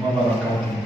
wabarakatuh.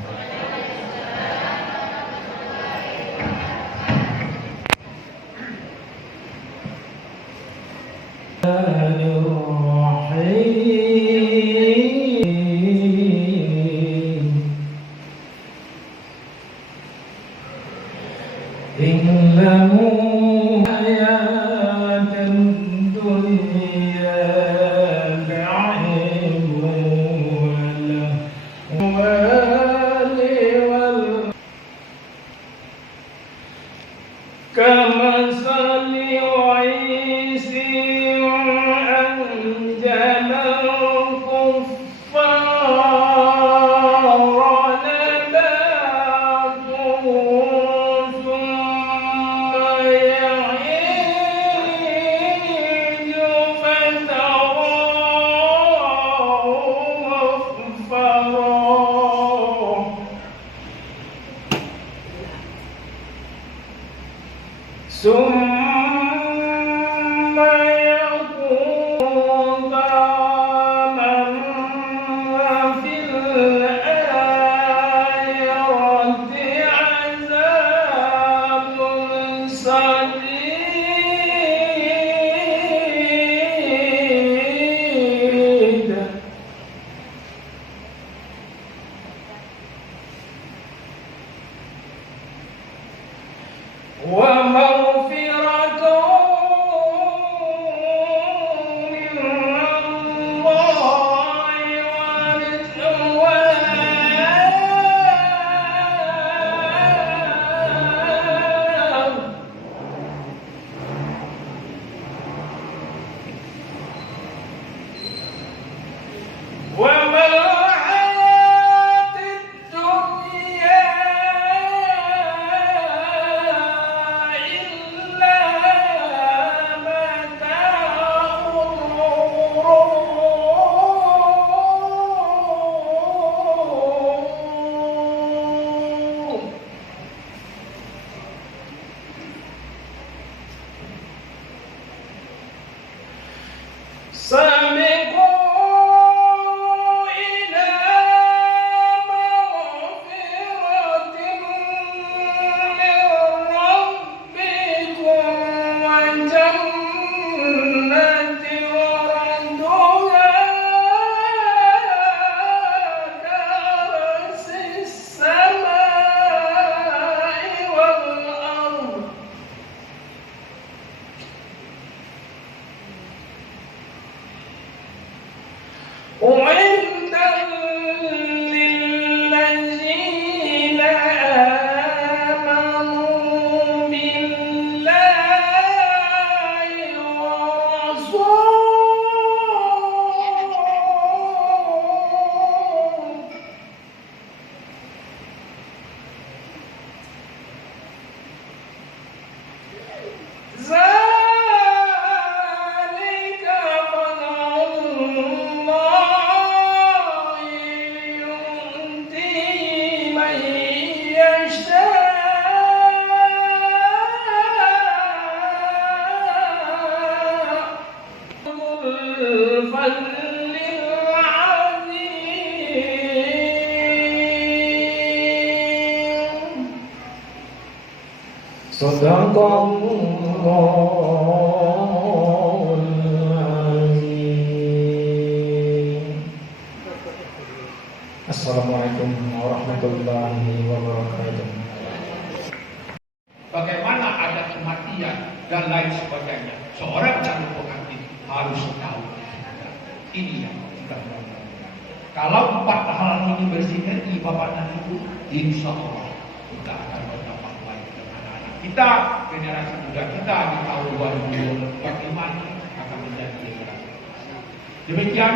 Assalamualaikum warahmatullahi wabarakatuh. Bagaimana ada kematian dan lain sebagainya. Seorang calon pengantin harus tahu. Ini yang kita lakukan. Kalau 4 hal ini bersinergi Bapak dan Ibu, insya Allah kita akan berdampak baik dengan anak-anak kita, generasi muda kita di tahun 2025 akan menjadi generasi. Demikian.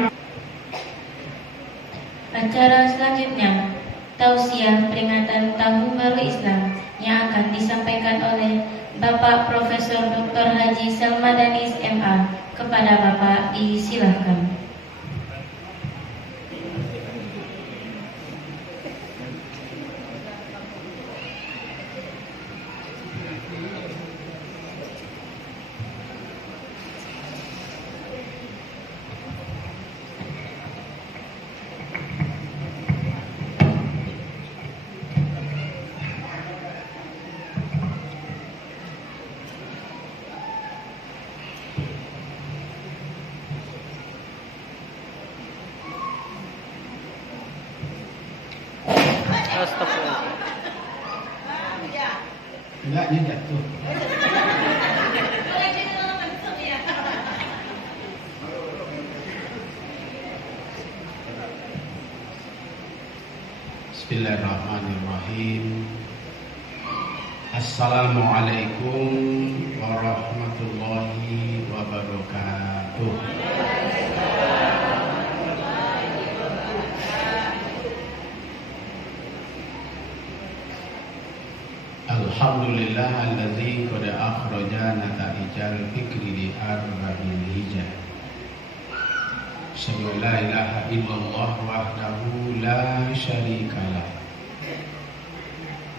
Acara selanjutnya, tausiah peringatan Tahun Baru Islam yang akan disampaikan oleh Bapak Profesor Dr. Haji Salmadanis MA. Kepada Bapak disilahkan. Astagfirullah. Enggak, dia jatuh. Bismillahirrahmanirrahim. Assalamualaikum warahmatullahi wabarakatuh. Alhamdulillah alladzi qad akhraja nata'ijal fikri li arba'in hijab. Asyhadu an la ilaha illallah wahdahu la syarikalah.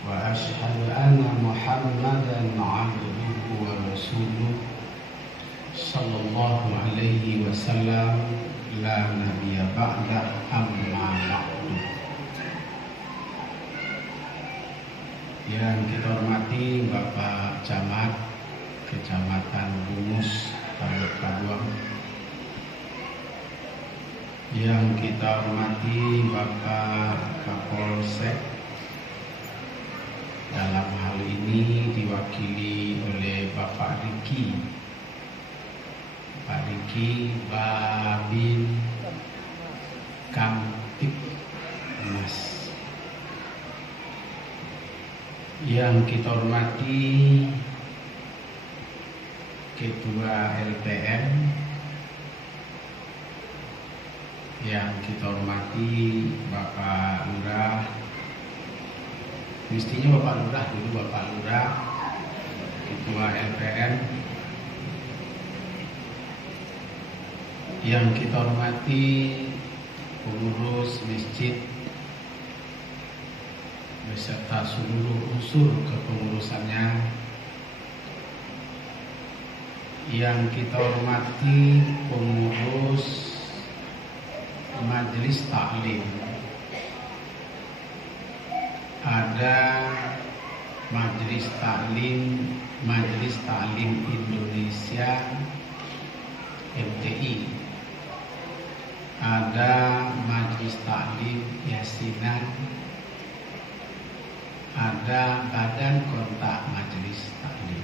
Wa asyhadu anna Muhammadan 'abduhu wa rasuluh sallallahu alaihi wasallam la nabiyya ba'da amma ba'du. Yang kita hormati Bapak Camat Kecamatan Bungus, Tabuk Paduang. Yang kita hormati Bapak Kapolsek, dalam hal ini diwakili oleh Bapak Riki, Pak Riki Babin Kamtip Mas. Yang kita hormati Ketua LPM, yang kita hormati Bapak Lurah, mestinya Bapak Lurah dulu, Bapak Lurah, Ketua LPM. Yang kita hormati pengurus masjid beserta seluruh unsur kepengurusannya. Yang kita hormati pengurus Majelis Taklim, ada Majelis Taklim Indonesia MTI, ada Majelis Taklim Yasinan, ada Badan Kontak Majelis Taklim.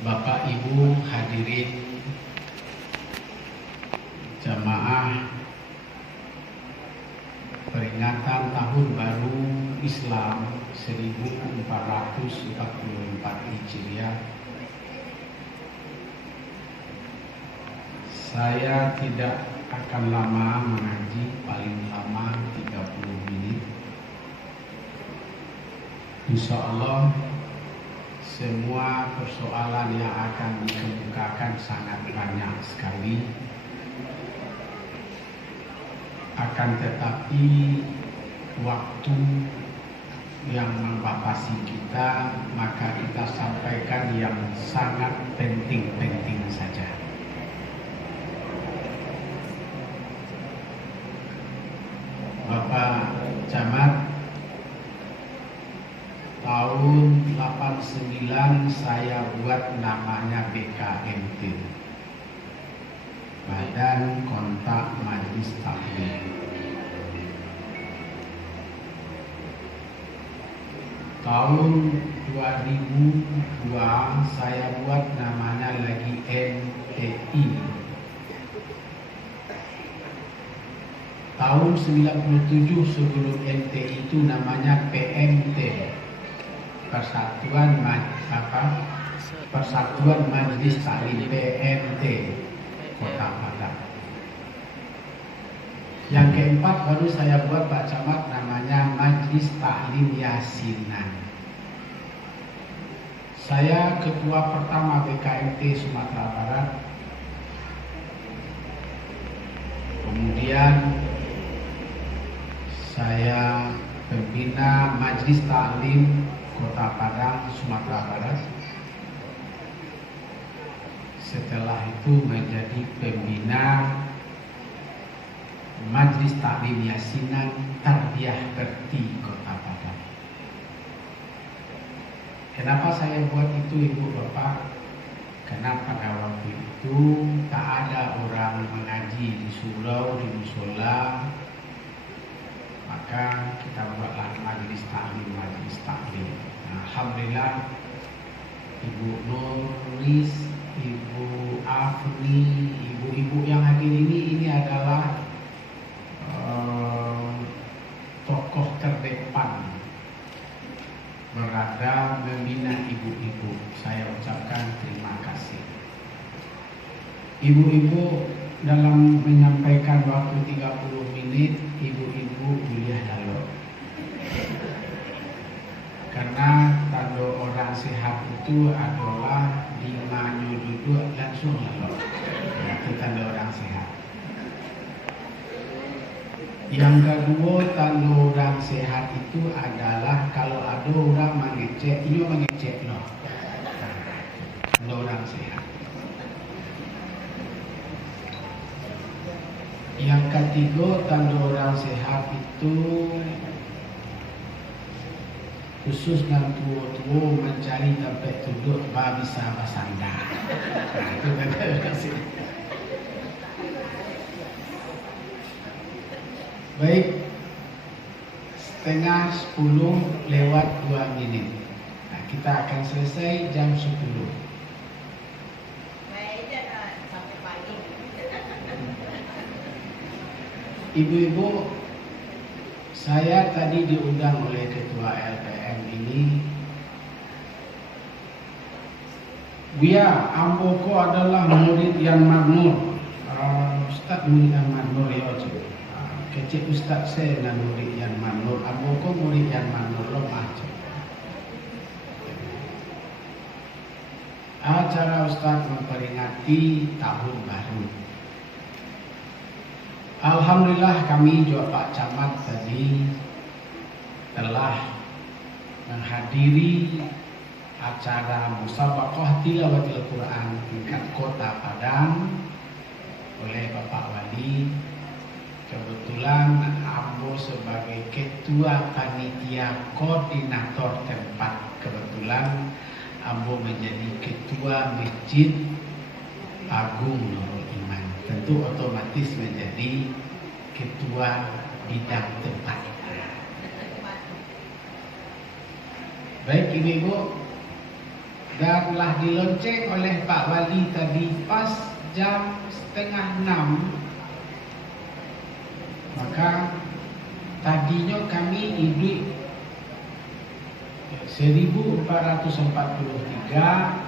Bapak Ibu hadirin jamaah peringatan Tahun Baru Islam 1444 Hijriah. Saya tidak akan lama mengaji, paling lama 30 menit. Insya Allah semua persoalan yang akan dikemukakan sangat banyak sekali. Akan tetapi waktu yang membatasi kita, maka kita sampaikan yang sangat penting-penting saja. Bapak Camat, tahun 89 saya buat namanya BKMT, Badan Kontak Majelis Taklim. Tahun 2002 saya buat namanya lagi MTI. Tahun 97 sebelum MTI itu namanya PMT, Persatuan Majelis Taklim, PMT Kota Padang. Yang keempat baru saya buat Pak Camat, namanya Majelis Taklim Yasinan. Saya ketua pertama BKMT Sumatera Barat. Kemudian saya pembina Majelis Taklim Kota Padang Sumatera Barat. Setelah itu menjadi pembina Majelis Taklim Yasinan Tarbiyah Kerti Kota Padang. Kenapa saya buat itu, Ibu Bapak? Karena pada waktu itu tak ada orang mengaji di surau, di musola, maka kita buatlah majelis taklim. Nah, alhamdulillah Ibu Nuris, Ibu Afni, ibu-ibu yang hadir ini adalah tokoh terdepan berada membina ibu-ibu. Saya ucapkan terima kasih. Ibu-ibu dalam menyampaikan waktu 30 menit, ibu-ibu kuliah lalu. Karena tanda orang sehat itu adalah 5 duduk langsung lalu. Itu tanda orang sehat. Yang kedua, tanda orang sehat itu adalah kalau ada orang mengecek, ia mengecek loh. Tanda orang sehat. Yang ketiga, tanda orang sehat itu khusus dengan tua-tua mencari tempat duduk bisa bersandar. Nah, itu tanda orang sehat. Baik, 9:30 lewat 2 menit. Nah, kita akan selesai jam 10. Sampai pagi. Ibu-ibu, saya tadi diundang oleh Ketua LPM ini. Dia Amboko adalah murid yang makmur. Ustaz murid yang makmur ya coba. Kecil Ustaz saya dan murid yang makmur. Amboko murid yang makmur lemah coba. Acara Ustaz memperingati tahun baru. Alhamdulillah kami juga Pak Camat tadi telah menghadiri acara musabaqah tilawatil Quran tingkat Kota Padang oleh Bapak Wali. Kebetulan Ambo sebagai ketua panitia koordinator tempat, kebetulan Ambo menjadi ketua Masjid Agung Nurul Iman. Tentu otomatis menjadi ketua bidang tempat. Baik ibu-ibu, dan telah dilonceng oleh Pak Wali tadi pas jam 5:30. Maka tadinya kami hidup 1443.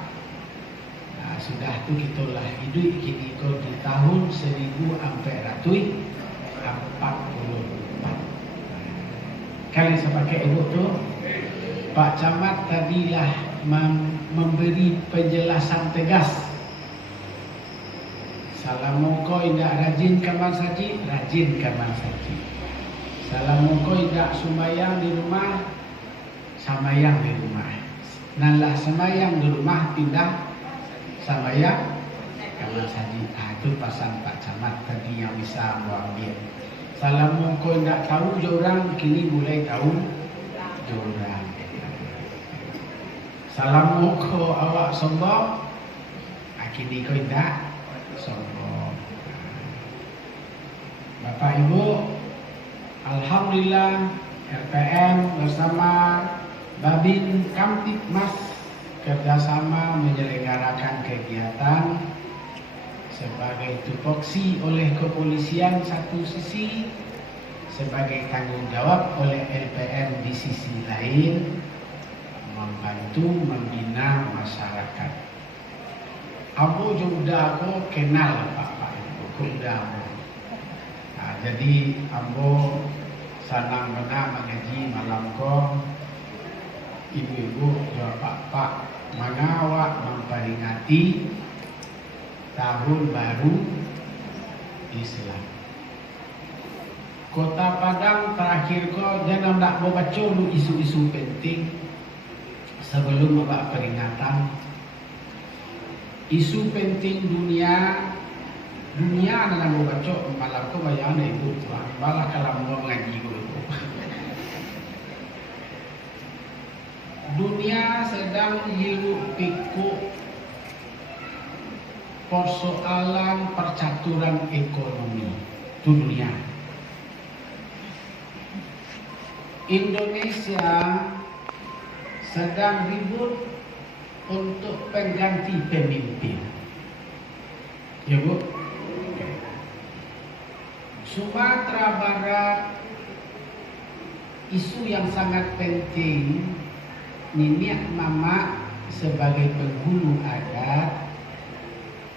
Nah, sudah tu kita lah hidup kini kau di tahun 1444. Kali saya pakai ibu tu, Pak Camat tadilah memberi penjelasan tegas. Salamoko indak rajin kamar saji, rajin kamar saji. Salamoko indak sumayang di rumah, samayang di rumah. Nalah semayang di rumah pindah samayang kamar saji. Itu pesan Pak Camat tadi yang bisa mau ambil. Salamoko indak tahu jorang, kini mulai tahu jorang. Salamoko awak sombong, kini kau indak sombong. Bapak Ibu, alhamdulillah LPM bersama Babin Kamtibmas kerjasama menyelenggarakan kegiatan sebagai tupoksi oleh kepolisian satu sisi, sebagai tanggung jawab oleh LPM di sisi lain, membantu membina masyarakat. Abu juga aku kenal Bapak Ibu, kuda. Jadi ambo sanang benar mengaji malam ko ibu-ibu dan bapak mengawak memperingati tahun baru Islam. Kota Padang terakhir ko jangan nak mau baca dulu isu-isu penting sebelum membuat peringatan. Isu penting dunia adalah mau baca malam ko bayang ibu tuan bala kalau mau ngaji dulu. Dunia sedang hiruk pikuk persoalan percaturan ekonomi dunia. Indonesia sedang ribut untuk pengganti pemimpin. Ya Bu? Sumatera Barat isu yang sangat penting. Niniak Mama sebagai penghulu adat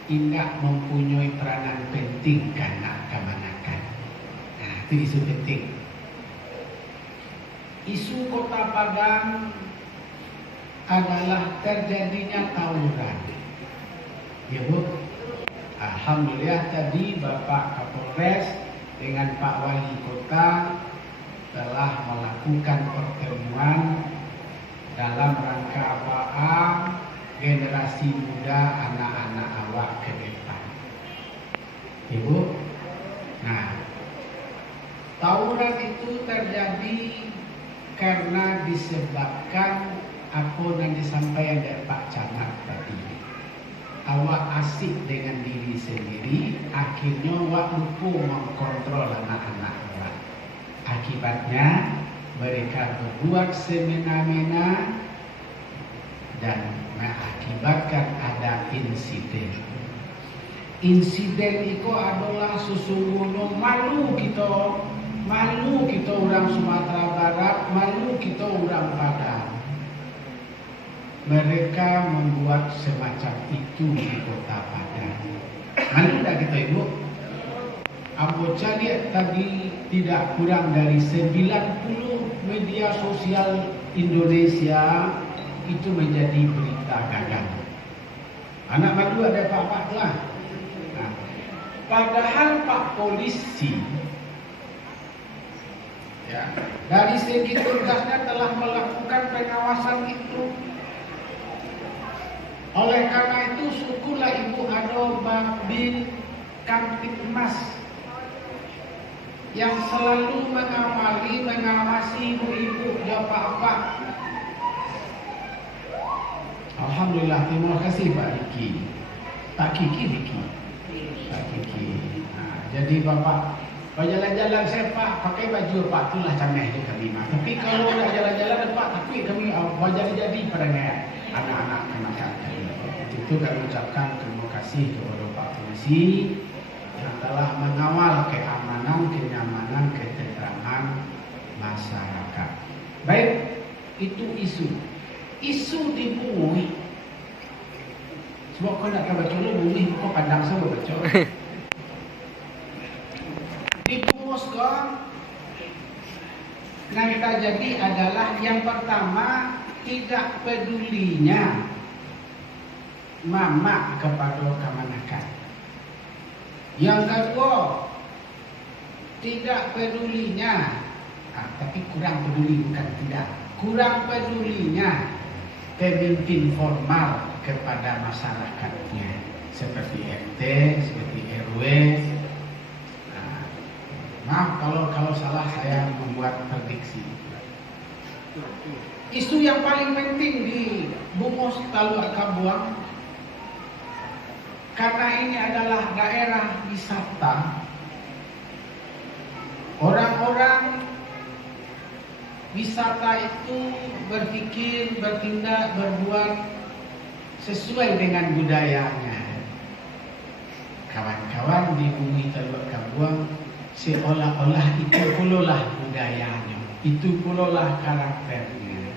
tidak mempunyai peranan penting karena kemanakan. Nah, itu isu penting. Isu Kota Padang adalah terjadinya tawuran. Ya Bu? Alhamdulillah tadi Bapak Kapolres dengan Pak Wali Kota telah melakukan pertemuan dalam rangka apa? Generasi muda, anak-anak awak ke depan. Ibu, nah, tawuran itu terjadi karena disebabkan apa yang disampaikan dari Pak Camat tadi. Awak asik dengan diri sendiri, akhirnya awak lupa mengkontrol anak-anak awak. Akibatnya mereka berbuat semena-mena dan mengakibatkan ada insiden. Insiden itu adalah sesungguhnya malu kita orang Sumatera Barat, malu kita orang Padang. Mereka membuat semacam itu di Kota Padang. Malu tak kita Ibu? Amboca lihat tadi tidak kurang dari 90 media sosial Indonesia itu menjadi berita gagal. Anak malu ada Pak lah. Nah, padahal Pak Polisi ya, dari segi tugasnya telah melakukan pengawasan itu. Oleh karena itu syukurlah Ibu ada Babin Kamtibmas yang selalu mengawasi ibu-ibu bapak-bapak. Alhamdulillah, terima kasih Pak Riki. Pak Kiki. Nah, jadi Bapak jalan-jalan saya Pak pakai baju Pak itulah canggih je kami mah. Tapi kalau nak jalan-jalan Pak tapi kami jadi perangai anak-anak kemasyarakat. Itu kami ucapkan terima kasih kepada Pak Polisi yang telah mengawal keamanan, kenyamanan, ketentraman masyarakat. Baik, itu isu di bumi. Sebab kau nak baca dulu bumi, kau pandang saya baca. Di bumi sekarang yang terjadi adalah yang pertama tidak pedulinya mama kepada kemanakan. Yang kedua tidak pedulinya, tapi kurang peduli bukan tidak. Kurang pedulinya pemimpin formal kepada masyarakatnya seperti RT, seperti RW. Nah, maaf kalau salah saya membuat prediksi. Isu yang paling penting di Bungos Taluk Kabuang karena ini adalah daerah wisata. Orang-orang wisata itu berpikir, bertindak, berbuat sesuai dengan budayanya. Kawan-kawan di bumi Taluk Kabuang seolah-olah itu pulalah budayanya, itu pulalah karakternya.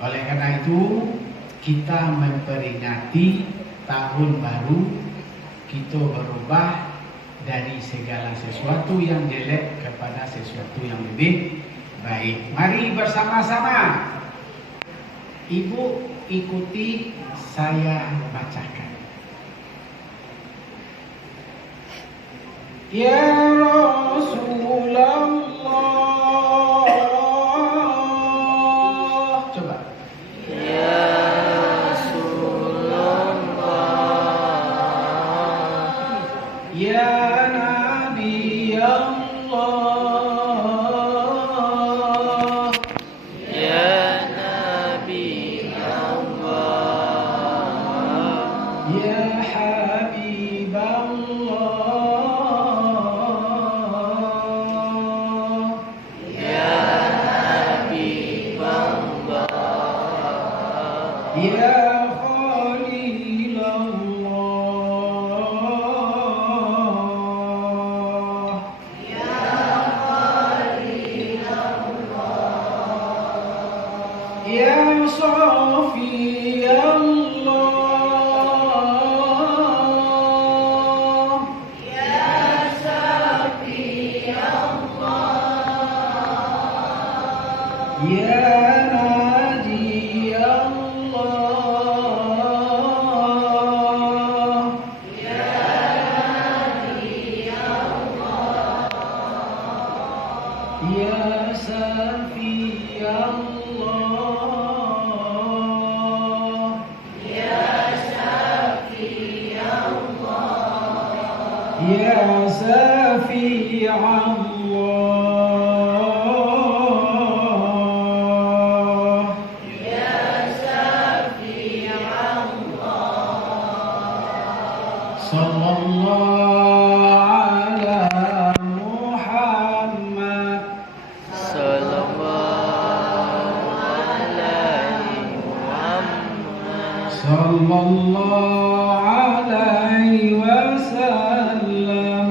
Oleh karena itu kita memperingati tahun baru, kita berubah dari segala sesuatu yang jelek kepada sesuatu yang lebih baik. Mari bersama-sama. Ibu ikuti saya bacakan. Ya Rasulullah. Coba. Ya Rasulullah. Ya Nabi Allah. Ya Nabi Allah. Ya Habib Ya Naji Allah, Ya Safi Allah, Ya Safi Allah, Sallallahu ala Muhammad, Sallallahu alaihi Muhammad. Sallallahu alaihi wasallam.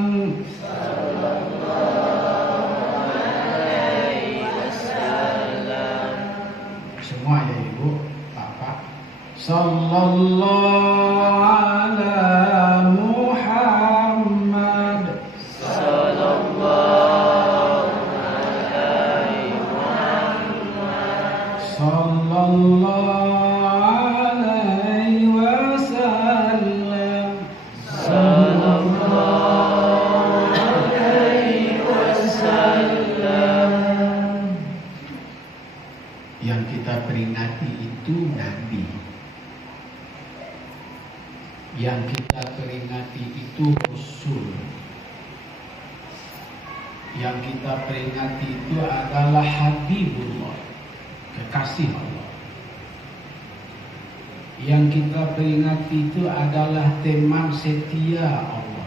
Alaihi wasallam. Semua ya Ibu, Bapak. Sallallahu ala Muhammad, Sallallahu alaihi Muhammad. Sallallahu alaihi wasallam. Sallallahu alaihi wasallam. Yang kita peringati itu Nabi. Yang kita peringati itu Rasul. Yang kita peringati itu adalah Habibullah, kekasih Allah. Yang kita peringati itu adalah teman setia Allah.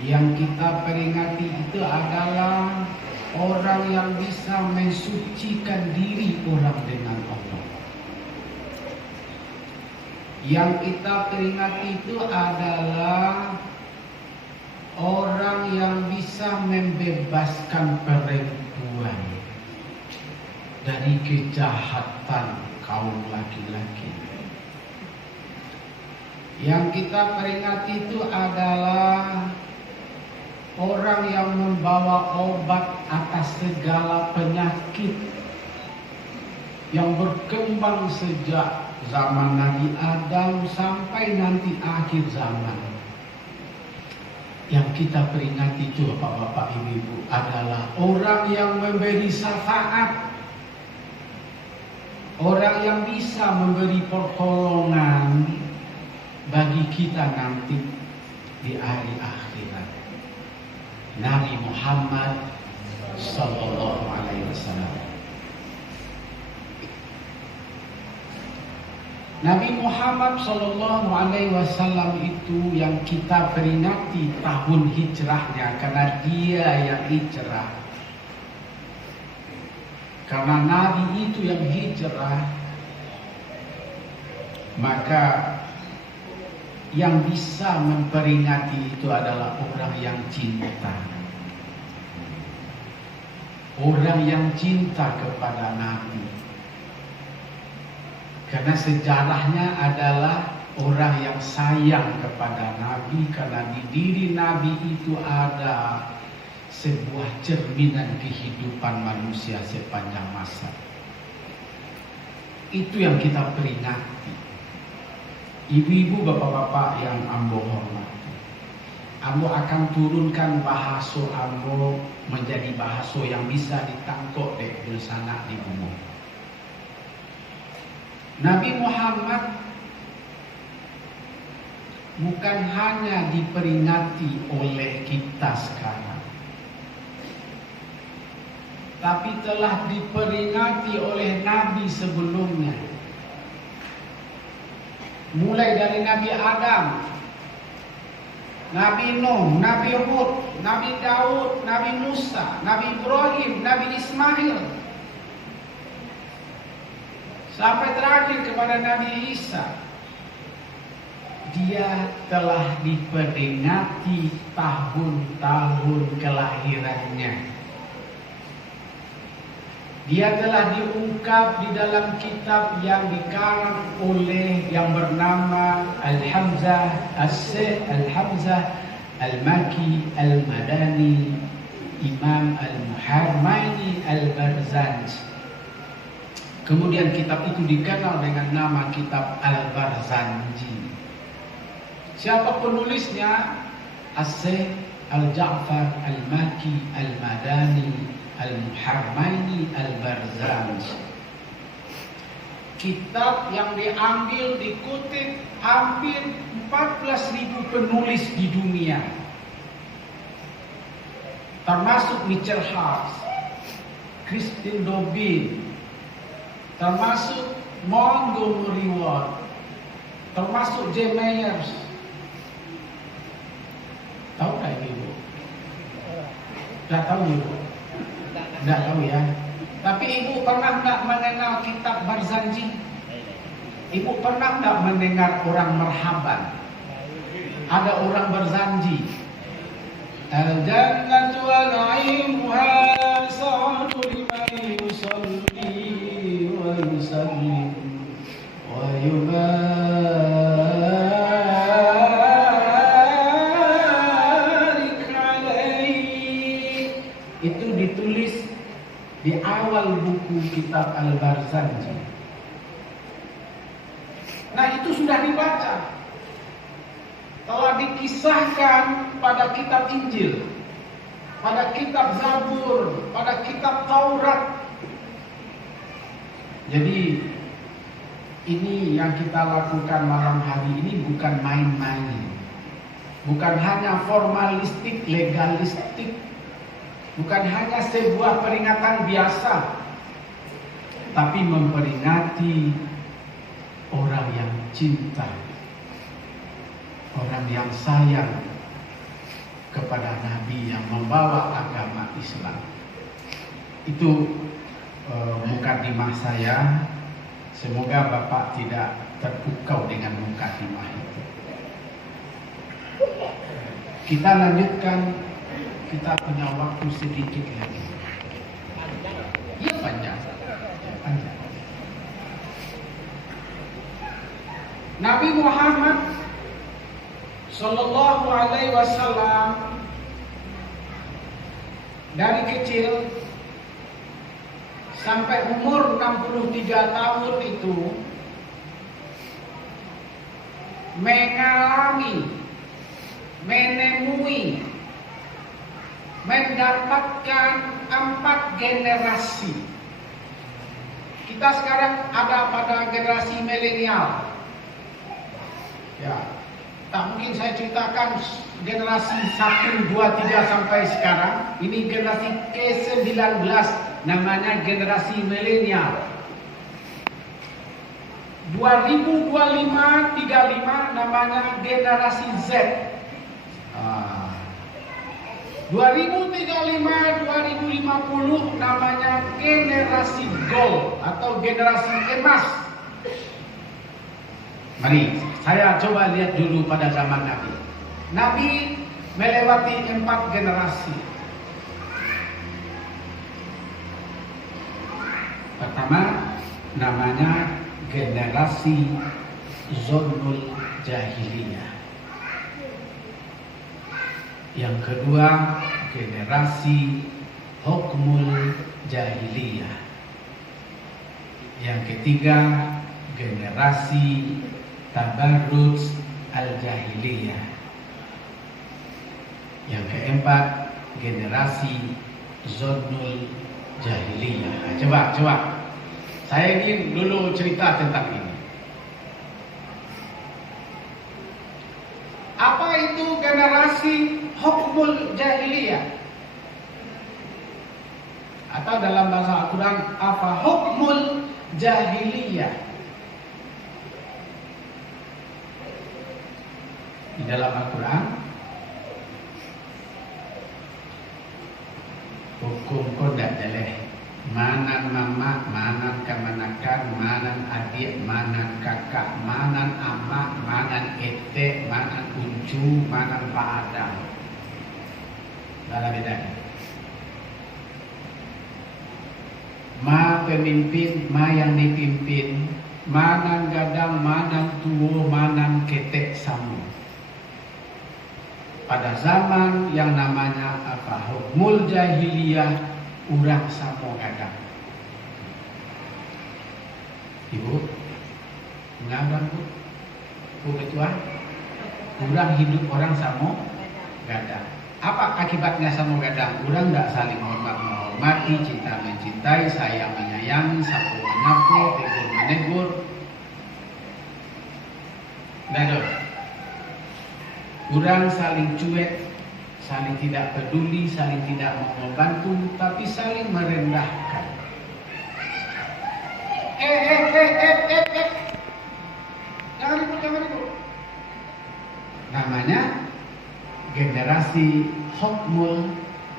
Yang kita peringati itu adalah orang yang bisa mensucikan diri orang dengan Allah. Yang kita peringati itu adalah orang yang bisa membebaskan perempuan dari kejahatan kaum laki-laki. Yang kita peringati itu adalah orang yang membawa obat atas segala penyakit yang berkembang sejak zaman Nabi Adam sampai nanti akhir zaman. Yang kita peringati itu Bapak-bapak, Ibu-ibu adalah orang yang memberi syafaat, orang yang bisa memberi pertolongan bagi kita nanti di hari akhirat. Nabi Muhammad sallallahu alaihi wasallam. Nabi Muhammad sallallahu alaihi wasallam itu yang kita peringati tahun hijrahnya karena dia yang hijrah. Karena Nabi itu yang hijrah, maka yang bisa memperingati itu adalah orang yang cinta. Orang yang cinta kepada Nabi. Karena sejarahnya adalah orang yang sayang kepada Nabi, karena di diri Nabi itu ada sebuah cerminan kehidupan manusia sepanjang masa. Itu yang kita peringati. Ibu-ibu, bapak-bapak yang ambo hormati, ambo akan turunkan bahasa ambo menjadi bahasa yang bisa ditangkap di sana di umum. Nabi Muhammad bukan hanya diperingati oleh kita sekarang, tapi telah diperingati oleh Nabi sebelumnya. Mulai dari Nabi Adam, Nabi Nuh, Nabi Hud, Nabi Daud, Nabi Musa, Nabi Ibrahim, Nabi Ismail, sampai terakhir kepada Nabi Isa. Dia telah diperingati tahun-tahun kelahirannya. Dia telah diungkap di dalam kitab yang dikarang oleh yang bernama Al-Hamzah As-Syekh Al-Hamzah Al-Maki Al-Madani Imam Al-Muharmaini Al-Barzanji. Kemudian kitab itu dikenal dengan nama kitab Al-Barzanji. Siapa penulisnya? As-Syekh Al-Ja'far Al-Maki Al-Madani Al-Muharmaini Al-Barzanji. Kitab yang diambil, dikutip hampir 14.000 penulis di dunia, termasuk Mitchell Hart, Christine Dobbin, termasuk Montgomery Ward, termasuk J. Myers. Tahu nggak Ibu? Nggak tahu Ibu? Nggak tahu ya. Tapi Ibu pernah nggak mengenal kitab Barzanji? Ibu pernah nggak mendengar orang merhaban? Ada orang berzanji. Al-jannatu wa na'imuha sa'atu liman yusalli wa yusallim wa yubarik alaihi. Itu ditulis di awal buku kitab Al-Barzanji. Nah, itu sudah dibaca. Telah dikisahkan pada kitab Injil, pada kitab Zabur, pada kitab Taurat. Jadi ini yang kita lakukan malam hari ini bukan main-main. Bukan hanya formalistik, legalistik. Bukan hanya sebuah peringatan biasa, tapi memperingati orang yang cinta, orang yang sayang kepada Nabi yang membawa agama Islam. Itu mukadimah saya. Semoga Bapak tidak terpukau dengan mukadimah itu. Kita lanjutkan. Kita punya waktu sedikit lagi. Ya panjang. Nabi Muhammad Sallallahu Alaihi Wasallam dari kecil sampai umur 63 tahun itu mengalami, menemui, mendapatkan 4 generasi. Kita sekarang ada pada generasi milenial. Ya, tak mungkin saya ceritakan generasi 1, 2, 3 sampai sekarang. Ini generasi ke-19, namanya generasi milenial. 2025, 35 namanya generasi Z. 2035, 2050 namanya generasi gold atau generasi emas. Mari saya coba lihat dulu pada zaman Nabi. Nabi melewati 4 generasi. Pertama namanya generasi Zonul Jahiliyah. Yang kedua, generasi Hukmul Jahiliyah. Yang ketiga, generasi Tabarruj Al-Jahiliyah. Yang keempat, generasi Zonul Jahiliyah. Nah, coba. Saya ingin dulu cerita tentang ini. Apa itu generasi Hukmul Jahiliyah? Atau dalam bahasa Al-Quran, apa Hukmul Jahiliyah? Di dalam Al-Quran, hukum kodak jeleh. Manan mama, manan kamanakan, manan adik, manan kakak, manan amak, manan ete, manan uncu, manan paadang. Dalam bedanya. Ma pemimpin, ma yang dipimpin, manan gadang, manan tuwo, manan ketek samu. pada zaman yang namanya apa? Hukmul jahiliyah, urang samo gadang. Ibu, ngabang bu, bu ketua, urang hidup orang samo gadang. Apa akibatnya samo gadang? Urang tidak saling hormat menghormati, cinta mencintai, sayang menyayangi, sapu menyapu, tegur menegur. Dado. Urang saling cuek, saling tidak peduli, saling tidak mau membantu, tapi saling merendahkan. Jangan ribut. Namanya generasi hukmul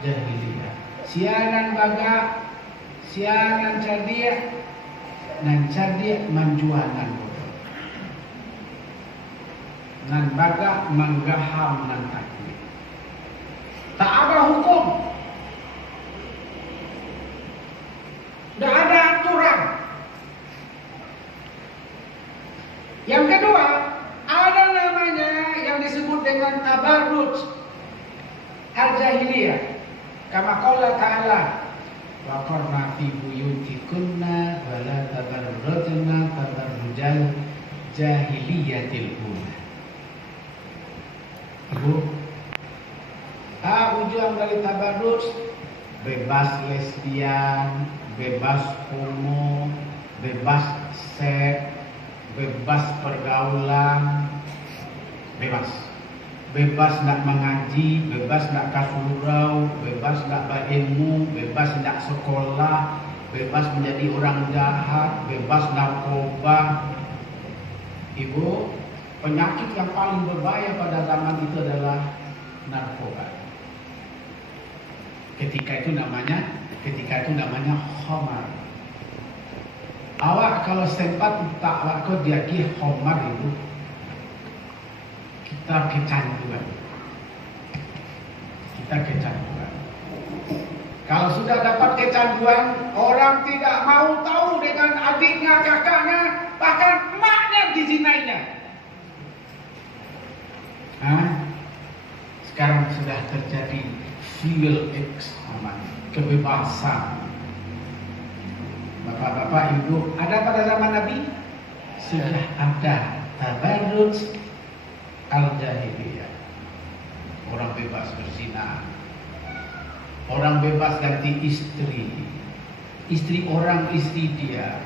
jahiliyah. Sianan baga, sianan cadia, nan cadia manjuanan bodoh. Nan baga manggaham nan takwi. Tak ada hukum, tidak ada aturan. Yang kedua, ada namanya yang disebut dengan tabarruj al-jahiliyah. Kama qala ta'ala, wa qarna fi buyutikunna wa la tabarrujna tabarrujal jahiliyatil ula. Ibu, ujung dari tabarruj, bebas lesbian, bebas homo, bebas seks, bebas pergaulan, bebas nak mengaji, bebas nak kasurau, bebas nak berilmu, bebas nak sekolah, bebas menjadi orang jahat, bebas narkoba. Ibu, penyakit yang paling berbahaya pada zaman itu adalah narkoba. Ketika itu namanya khamar. Awak kalau sempat tak awak dia khamar itu, kita kecanduan. Kalau sudah dapat kecanduan, orang tidak mau tahu dengan adiknya, kakaknya, bahkan emaknya dizinainya. Sekarang sudah terjadi civil X namanya, kebebasan. Bapak-bapak, ibu, ada pada zaman Nabi? Sudah ada tabarruj al-jahiliyah. Orang bebas berzina, orang bebas ganti istri orang, istri dia.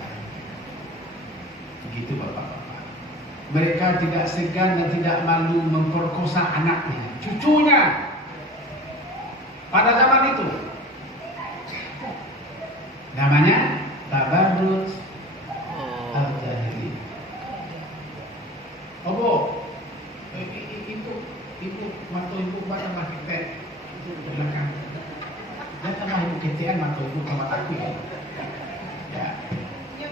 Begitu bapak-bapak. Mereka tidak segan dan tidak malu memperkosa anaknya, cucunya. Pada zaman itu namanya tabarruj al-jahiliyah. Obo, ibu mantu ibu banyak arsitek itu belakang. Dia tambah ibu ketean mantu ibu sama takut ya.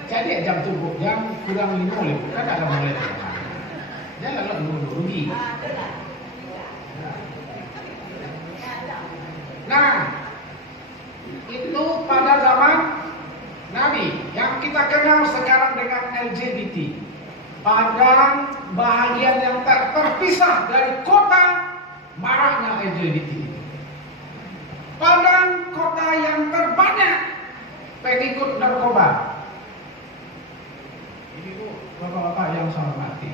Jadi jam tubuh jam kurang 5 kan ada boleh. Dia lalu rugi. Nah, itu pada zaman Nabi yang kita kenal sekarang dengan LGBT. Pada bahagian yang terpisah dari kota maraknya LGBT itu. Padang kota yang terbanyak pengikut narkoba. Ini bu, bapak-bapak yang saya hormati.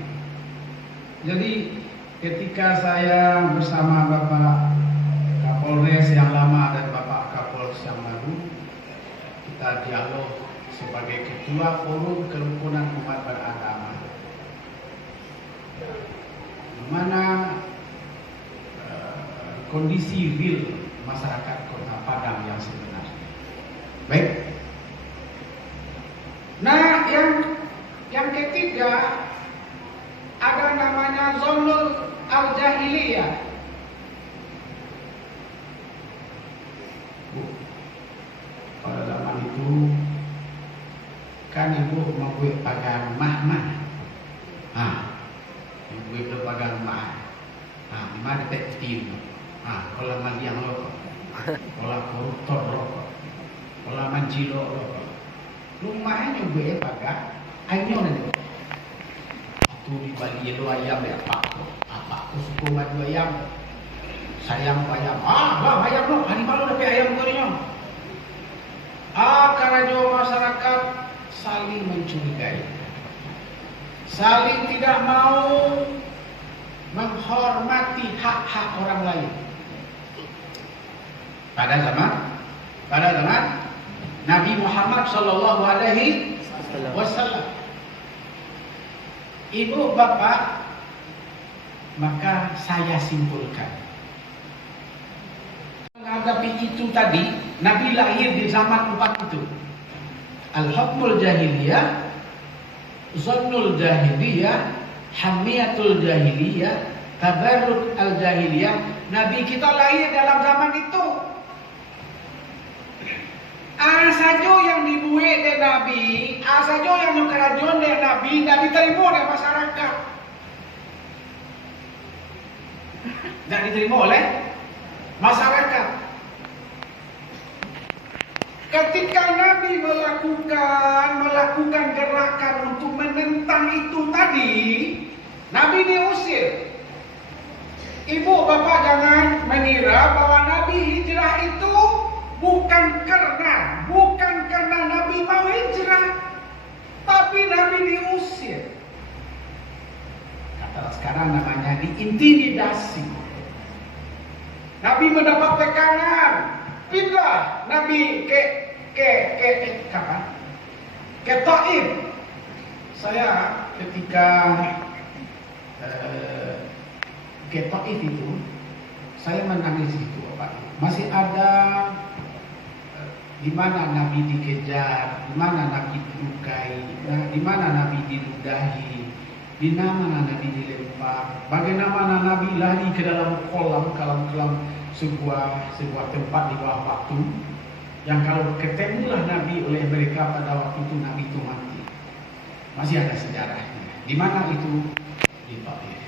Jadi ketika saya bersama Bapak Kapolres yang lama dan Bapak Kapolres yang baru, kita dialog sebagai ketua forum kerukunan umat beragama, di mana kondisi real masyarakat Kota Padang yang sebenarnya. Baik. Nah, yang ketiga ada namanya zonul al-jahiliyah. Pada zaman itu kan ibu membuat pagar mah. Ibu itu pagar mah. Mah detektif. Kalau maliang lo, kalau koruptor lo, kalau mancilo lo, rumahnya juga pagar. Ayo nanti. Itu di Bali lo ayam ya pak. Aku suka madu ayam. sayang ayam. Bang, ayam lo, hari malu dapat ayam gorengnya. Karena masyarakat saling mencurigai, saling tidak mau menghormati hak-hak orang lain. Pada zaman Nabi Muhammad Sallallahu Alaihi Wasallam, ibu bapak, maka saya simpulkan, menghadapi itu tadi, Nabi lahir di zaman 4 itu. Al-hukmul jahiliyah, zannul jahiliyah, hamiyatul jahiliyah, tabarruk al-jahiliyah. Nabi kita lahir dalam zaman itu. Saja yang dibuat oleh Nabi, saja yang kerajaan oleh Nabi, Nabi terima oleh masyarakat. Tidak diterima oleh masyarakat. Ketika Nabi melakukan gerakan untuk menentang itu tadi, Nabi diusir. Ibu bapak jangan mengira bahwa Nabi hijrah itu bukan karena Nabi mau hijrah, tapi Nabi diusir. Kata sekarang namanya diintimidasi. Nabi mendapat tekanan, pindah Nabi ke Taif. Saya ketika ke Taif itu, saya menangis itu, Bapak. Masih ada di mana Nabi dikejar, di mana Nabi dilukai, di mana Nabi diludahi, di mana Nabi dilempar, bagaimana Nabi lari ke dalam kolam sebuah tempat di bawah batu, yang kalau ketemulah Nabi oleh mereka pada waktu itu, Nabi itu mati. Masih ada sejarahnya. Di mana itu? Di Taif.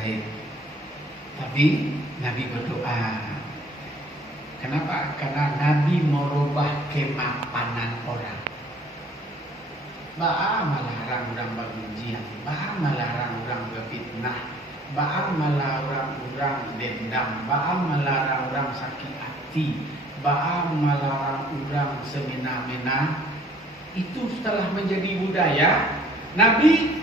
Baik. Tapi Nabi berdoa. Kenapa? Karena Nabi merubah kemapanan orang. Ba'a melarang orang berujian, ba'a melarang orang berfitnah, ba'a melarang orang dendam, ba'a melarang orang sakit hati, ba'a melarang orang semena-mena. Itu setelah menjadi budaya, Nabi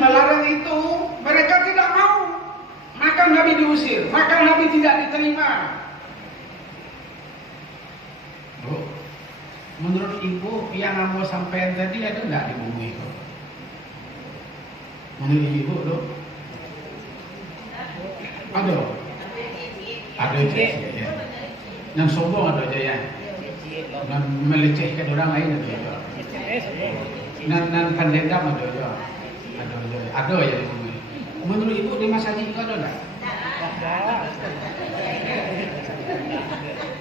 melarang itu, mereka tidak mau. Maka Nabi diusir, maka Nabi tidak diterima. Menurut ibu yang mau sampaikan tadi ada enggak di bumi itu? Menurut ibu loh? Ada itu ya. Yang sombong ada aja ya. Dan melecehkan orang lain ada aja. Dan pendendam ada aja. Ada ya di bumi. Menurut ibu di Mas Haji itu ada enggak?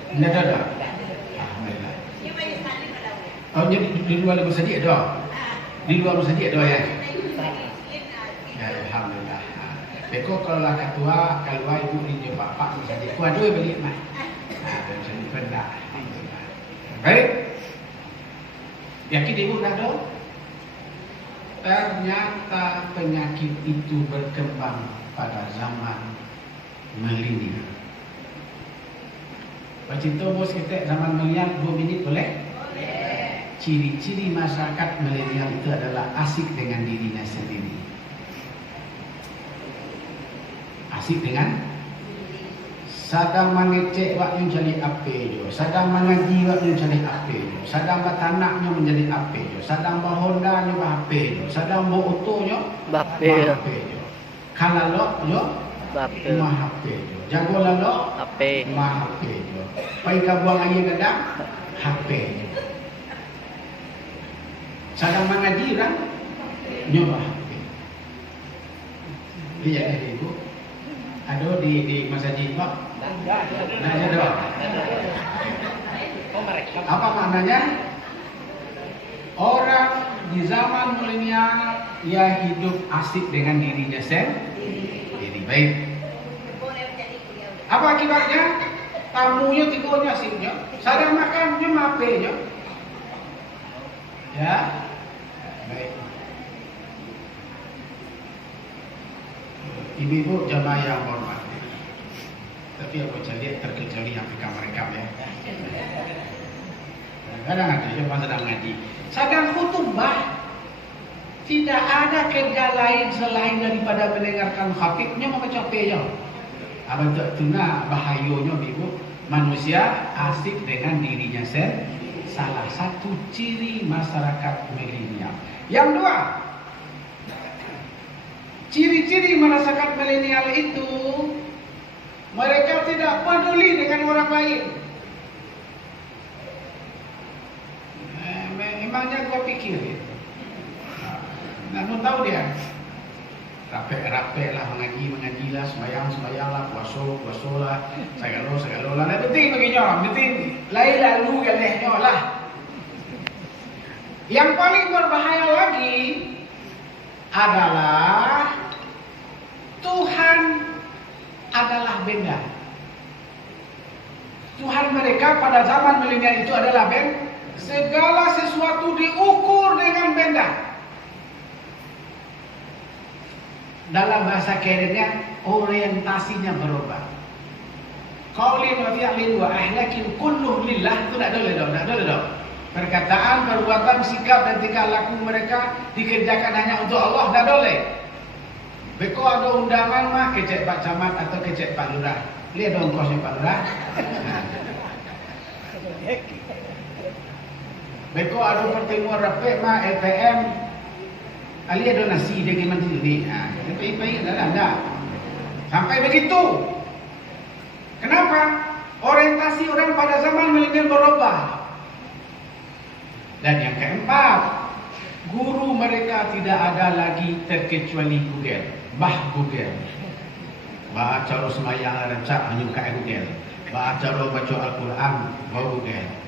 Tidak ada. Oh, jadi di luar Ibu saja ada. Di luar Ibu saja ada ya. Ya, alhamdulillah. Beko kalau ketua kalau ibu ini bapak misalnya, kuat dua beli mah. Nah, bisa dipenda. Baik. Yakin ibu dah tahu? Ternyata penyakit itu berkembang pada zaman milenial. Bercerita bos kita zaman milenial 2 minit boleh? Ciri-ciri masyarakat milenial itu adalah asik dengan dirinya sendiri. Asik dengan sadang mengecek waktu jadi apa jo, sadang mengaji waktu jadi apa jo, sadang batanaknya menjadi apa jo, sadang bahondanya apa jo, sadang bawa otonya apa jo, kalau jo mah apa jo, jago lalu mah apa jo, pai kabuang air kadang HP jo. Sadang mengaji kan nyoba HP. Iya ibu. Ada di masjid Pak. Nah, ada. Apa maknanya? Orang di zaman milenial ia hidup asik dengan dirinya sendiri. Baik. Apa akibatnya? Tamunya tikonya asiknya, sadang makannya mapenya. Ya. Baik. Ibu-ibu jamaah yang hormat. Tapi aku lihat terkecuali yang rekam ya. Kadang ada yang sedang ngaji, sedang khutbah, tidak ada kerja lain selain daripada mendengarkan khatibnya membaca peyo. Apa itu bahayanya ibu? Manusia asik dengan dirinya sendiri. Salah satu ciri masyarakat milenial. Yang dua, ciri-ciri masyarakat milenial itu mereka tidak peduli dengan orang lain. Memangnya gua pikir itu. Namun tahu dia, rapi lah mengaji lah, sembahyang lah, puasa lah, segala lah. Nah, penting baginya, penting lain lalu galehnya lah. Yang paling berbahaya lagi adalah Tuhan adalah benda. Tuhan mereka pada zaman milenial itu adalah benda. Segala sesuatu diukur dengan benda. Dalam bahasa kerennya orientasinya berubah. Qaulin wa fi'lin wa ahlakin kulluh lillah, itu tidak boleh. Perkataan, perbuatan, sikap dan tingkah laku mereka dikerjakan hanya untuk Allah, tidak boleh. Beko ada undangan mah kecek Pak Camat atau kecek Pak Lurah. Lihat dong kosnya Pak Lurah. Beko ada pertemuan rapi mah LPM. Ali ada nasi dia gimana sini. Baik-baik dah. Sampai begitu. Kenapa? Orientasi orang pada zaman milenial berubah. Dan yang keempat, guru mereka tidak ada lagi terkecuali Google. Google. Baca semayang rancak hanya ke Google. Baca Al-Quran Google.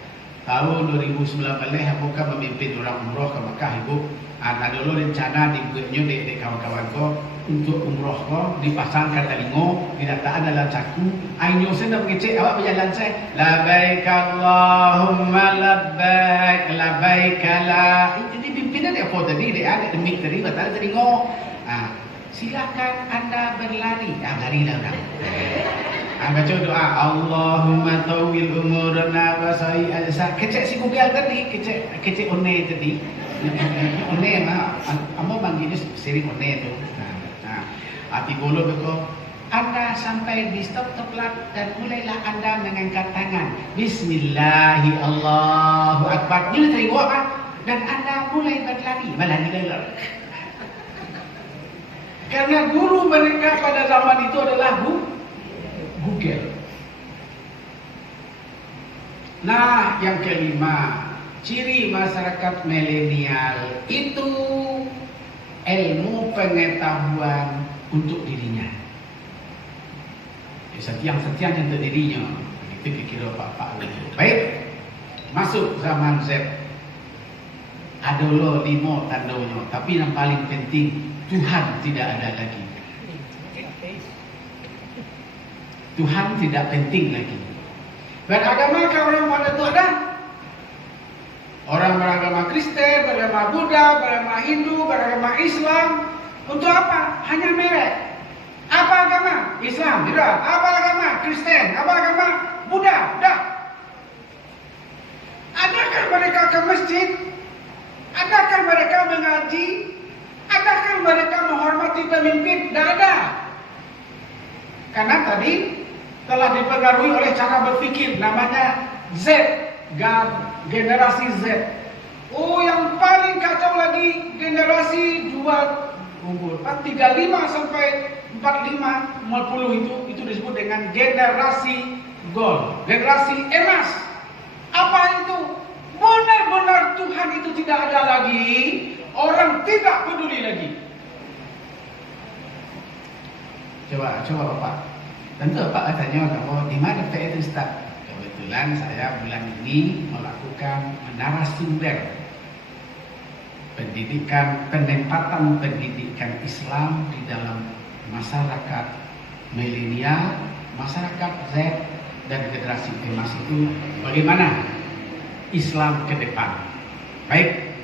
Tahun 2019 aku kan memimpin orang umroh ke Mekah ibu. Ada dulu rencana dibuatnya di kawan-kawan ko untuk umroh ko dipasang kata lingo tidak ada dalam saku. Ayo sedang ngecek awak berjalan saya. Labbaik Allahumma labbaik la. Ini pimpinan dia apa tadi dia ada demik tadi batal tadi ngo. Silakan Anda berlari. Lari dah orang. Baca doa Allahumma tawil umurna wa sa'i kecek si Google tadi kecek one tadi one mah amo manggilnya sering one tu. Hati bolo beko Anda sampai di stop toplat dan mulailah Anda mengangkat tangan Bismillahi Allahu Akbar. Ini terima kan? Dan Anda mulai berlari malah karena guru mereka pada zaman itu adalah Google. Nah, yang kelima, ciri masyarakat milenial itu ilmu pengetahuan untuk dirinya. Setiang untuk dirinya. Itu pikir Pak. Baik, masuk zaman Z. Ada lo 5 tandanya, tapi yang paling penting Tuhan tidak ada lagi. Tuhan tidak penting lagi. Beragama kau orang pada itu ada. Orang beragama Kristen, beragama Buddha, beragama Hindu, beragama Islam. Untuk apa? Hanya merek. Apa agama? Islam. Tidak. Apa agama? Kristen. Apa agama? Buddha. Dah. Adakah mereka ke masjid? Adakah mereka mengaji? Adakah mereka menghormati pemimpin? Tidak ada. Karena tadi telah dipengaruhi oleh cara berpikir namanya Z, generasi Z. Yang paling kacau lagi generasi 35 sampai 45, 50 itu disebut dengan generasi gold, generasi emas. Apa itu? Benar-benar Tuhan itu tidak ada lagi, orang tidak peduli lagi. Coba Bapak. Tentu Bapak tanya kamu di mana itu Ustaz? Kebetulan saya bulan ini melakukan narasumber penempatan pendidikan Islam di dalam masyarakat milenial, masyarakat Z dan generasi emas itu bagaimana Islam ke depan. Baik,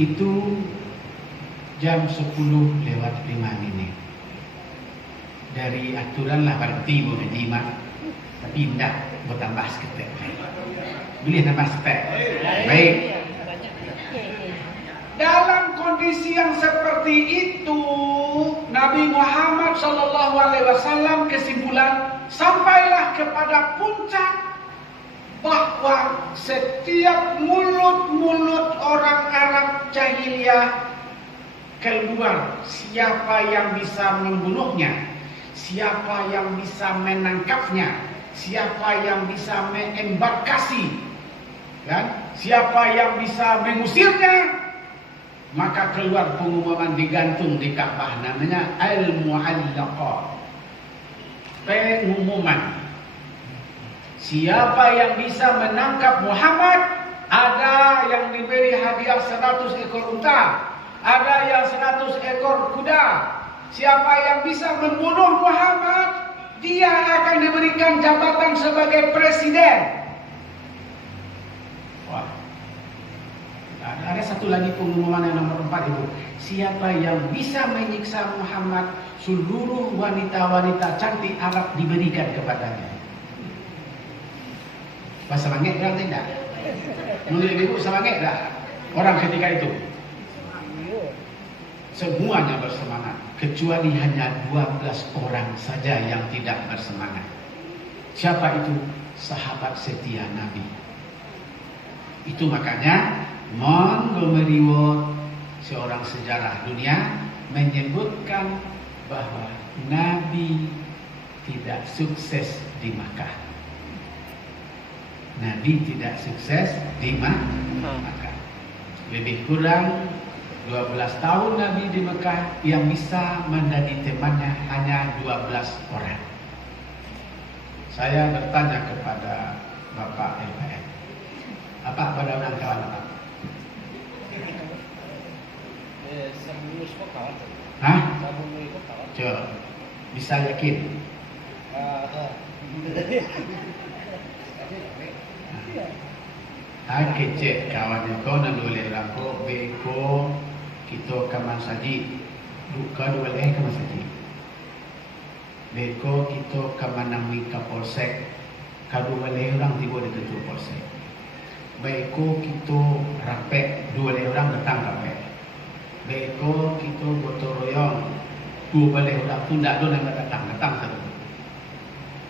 itu jam 10:05. dari aturan lah berhenti mengaji mah. Tapi tidak bertambah seketek. Boleh tambah seketek. Baik. Dalam kondisi yang seperti itu, Nabi Muhammad SAW kesimpulan sampailah kepada puncak bahwa setiap mulut-mulut orang Arab jahiliyah keluar siapa yang bisa membunuhnya, siapa yang bisa menangkapnya, siapa yang bisa mengembarkasi, kan? Siapa yang bisa mengusirnya, maka keluar pengumuman digantung di Ka'bah, namanya Al-Mu'allaqah, pengumuman. Siapa yang bisa menangkap Muhammad, ada yang diberi hadiah 100 ekor unta, ada yang 100 ekor kuda. Siapa yang bisa membunuh Muhammad, dia akan diberikan jabatan sebagai presiden. Wah. Ada satu lagi pengumuman yang nomor 4 itu. Siapa yang bisa menyiksa Muhammad, seluruh wanita-wanita cantik Arab diberikan kepadanya. Bahasa Mangek kan tidak? Menurut ibu semangat tak? Orang ketika itu semuanya bersemangat, kecuali hanya 12 orang saja yang tidak bersemangat. Siapa itu? Sahabat setia Nabi. Itu makanya Montgomery Ward, seorang sejarah dunia, menyebutkan bahwa Nabi tidak sukses di Makkah. Nabi tidak sukses di Makkah. Lebih kurang 12 tahun Nabi di Mekah, yang bisa menjadi temannya hanya 12 orang. Saya bertanya kepada Bapak LPM, apa pada orang kawan apa? Hah? Coba, bisa yakin? Kecek kawan kau nak boleh rangkok beko kita kaman saji duka dua leh kaman saji beko kita kaman nami kapolsek kadua leh orang tiba di ketua polsek beko kita rapek dua leh orang datang rapek beko kita gotong royong dua leh orang pun tak ada yang datang satu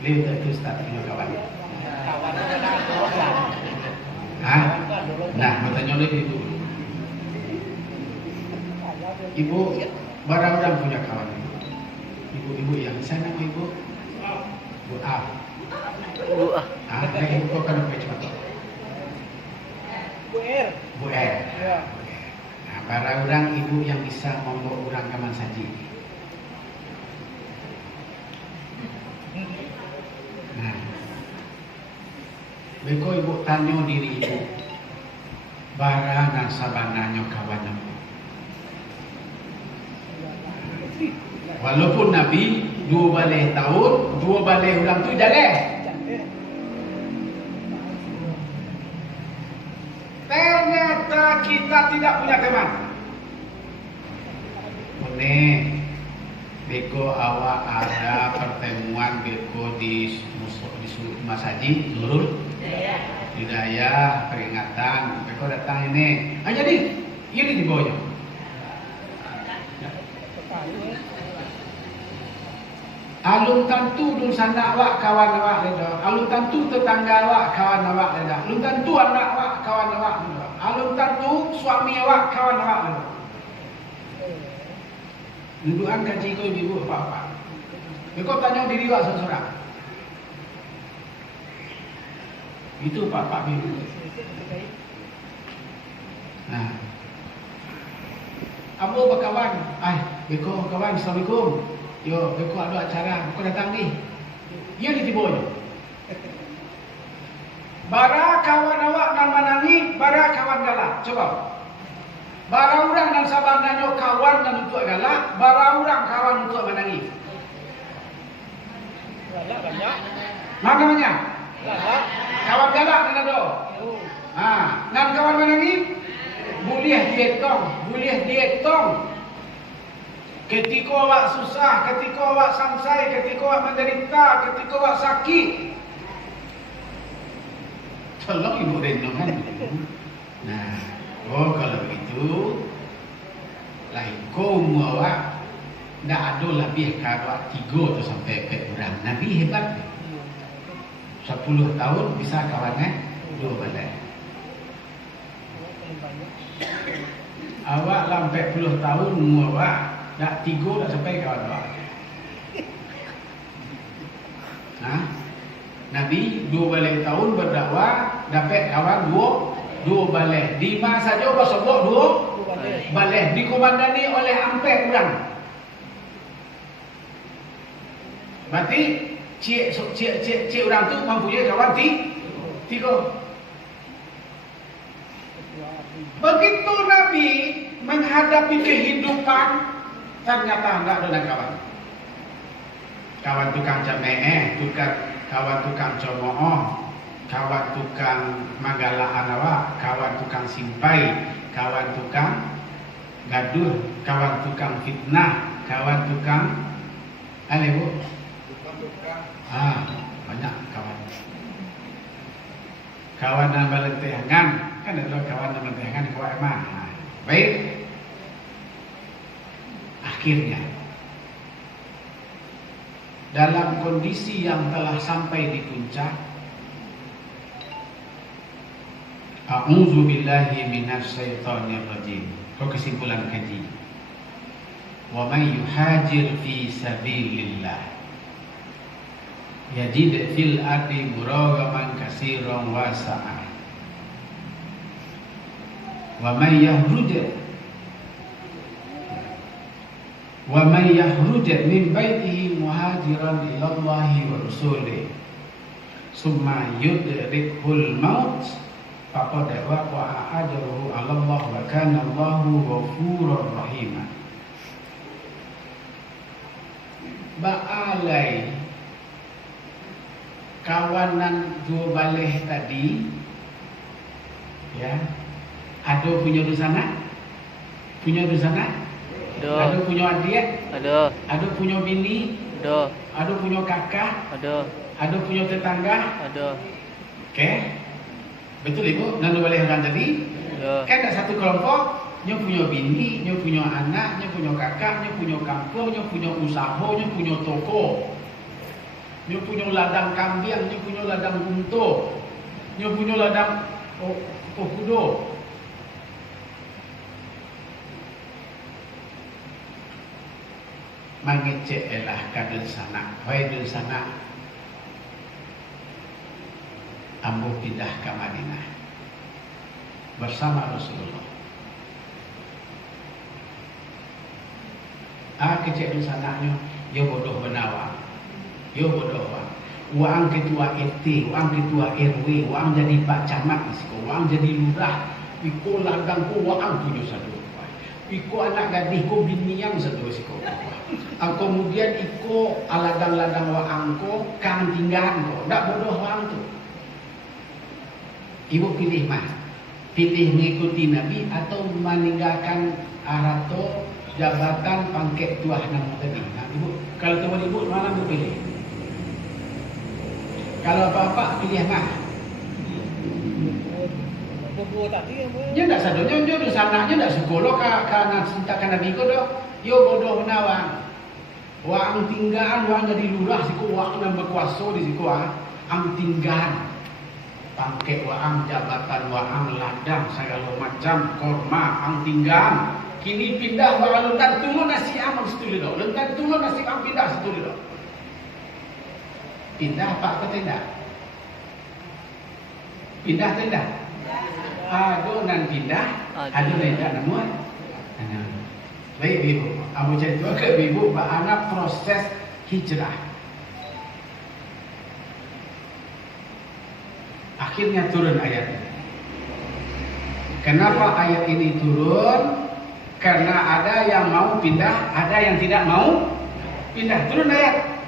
leh itu start dengan kawan. Hah? Nah, bertanya oleh ibu. Ibu, barang-barang punya kawan ibu. Ibu-ibu yang sana nama ibu? Bu A. Bu A. Ah, nah, ibu kau kan apa cepat? Bu R. Bu R. Ya. Nah, barang-barang ibu yang bisa membawa orang kaman saji. Nah. Beko ibu tanya diri ibu, bara dan sabananya kawan ibu. Walaupun Nabi 2 balai tahun, 2 balai ulang tu jaleh. Ternyata kita tidak punya teman. Beko awak ada pertemuan beko di Masjid Nurul Hidayah peringatan. Beko datang ini. Jadi ini di bawahnya. Alun tentu dul sana awak kawan awak leda. Alun tentu tetangga awak kawan awak leda. Alun tentu anak awak kawan awak leda. Alun tentu suami awak kawan awak leda. Dudukan kaji kau ibu apa-apa. Kau tanya diri awak seorang. Itu bapak ibu. Nah, abu berkawan. Beko kawan, assalamualaikum. Yo, beko ada acara. Kau datang ni. Ia di tibonya. Bara kawan awak dan manangi, bara kawan galak. Coba. Bara orang dan sabananya kawan dan untuk galak, bara orang kawan untuk menangi. Galak banyak. Mana banyak? Galak. Kawan galak mana do? Dan kawan menangi? Boleh dietong, boleh dietong. Ketika awak susah, ketika awak samsai, ketika awak menderita, ketika awak sakit, tolong ibu renungan dulu. Nah, kalau begitu, lain kau awak tidak ada lebih kalau 3 atau sampai 4 orang. Nabi hebat. 10 tahun bisa kawannya 2 balai. Awak lampai 10 tahun awak dah 3 dah sampai kawan awak. Nabi 2 balai tahun berdakwah dapat kawan 2 balai. Di masa saja bersobok 2 balai dikomandani oleh 4 orang. Berarti cik orang tu mempunyai kawan 3. Begitu Nabi menghadapi kehidupan, ternyata enggak ada kawan. Kawan tukang jame'eh, kawan tukang comooh, kawan tukang manggalaan awak, kawan tukang simpai, kawan tukang gaduh, kawan tukang fitnah, kawan tukang apa bu? Banyak kawan. Kawan yang belentehangan, kan ada kawan yang belentehangan kawan emang. Baik. Akhirnya dalam kondisi yang telah sampai di puncak, a'udzu billahi minasyaitonir rajim. Kesimpulan kaji. Wa may yuhajir fi sabilillah yajid fil ardi muragaman katsiran wasa'a. Wa may yahruj min baitihi muhajiran ila Allah wa rasulih summa yudrikul maut faqad waqa'a ajruhu 'ala Allah wa kana Allahu ghafurur rahim. Ba'alai kawanan 2 balai tadi, ya, ada punya dosana? Punya dosana? Ada punya adik? Ada punya bini? Ada punya kakak? Ada punya tetangga? Okey. Betul ibu? Dan 2 balai orang tadi? Kan ada satu kelompok, nya punya bini, nya punya anak, nya punya kakak, nya punya kampung, nya punya usaha, nya punya toko. Nya punya ladang kambing, nya punya ladang bunto, nya punya ladang kudo. Mangecek elah kadun sana, wahai dun sana, ambo pindah ke Madinah bersama Rasulullah. Kecek dun sananya, yo bodoh benawang. Yo bodoh wang. Wang ketua RT, wang ketua RW, wang jadi Pak Camat isiko, wang jadi lurah, iko ladang ko wang punya satu. Iko anak gadis ko biniang satu isiko. Kemudian iko ladang-ladang wang ko kang tinggalan ko. Ndak bodoh wang tu. Ibu pilih mah. Pilih mengikuti Nabi atau meninggalkan arato jabatan pangkat tuah nama tadi. Nah, ibu, kalau tuan ibu mana ibu pilih? Kalau bapak pilih mah? Dia tidak sadonya, dia sanaknya tidak sekolah karena cintakan Nabi ko do. Yo bodoh menawang. Wang tinggalan, wang jadi lurah siku, wang yang berkuasa di siku ang tinggalan. Pangkat wang jabatan wang ladang segala macam korma ang tinggalan. Kini pindah wang lentan turun nasi amal setuli do. Lentan turun nasi am pindah setuli do. Pindah pak ke tenda? Pindah tenda? Adonan pindah, adonan tidak namun. Baik ibu, abu cerita ke ibu bahana proses hijrah. Akhirnya turun ayat ini. Kenapa ayat ini turun? Karena ada yang mau pindah, ada yang tidak mau pindah. Turun ayat.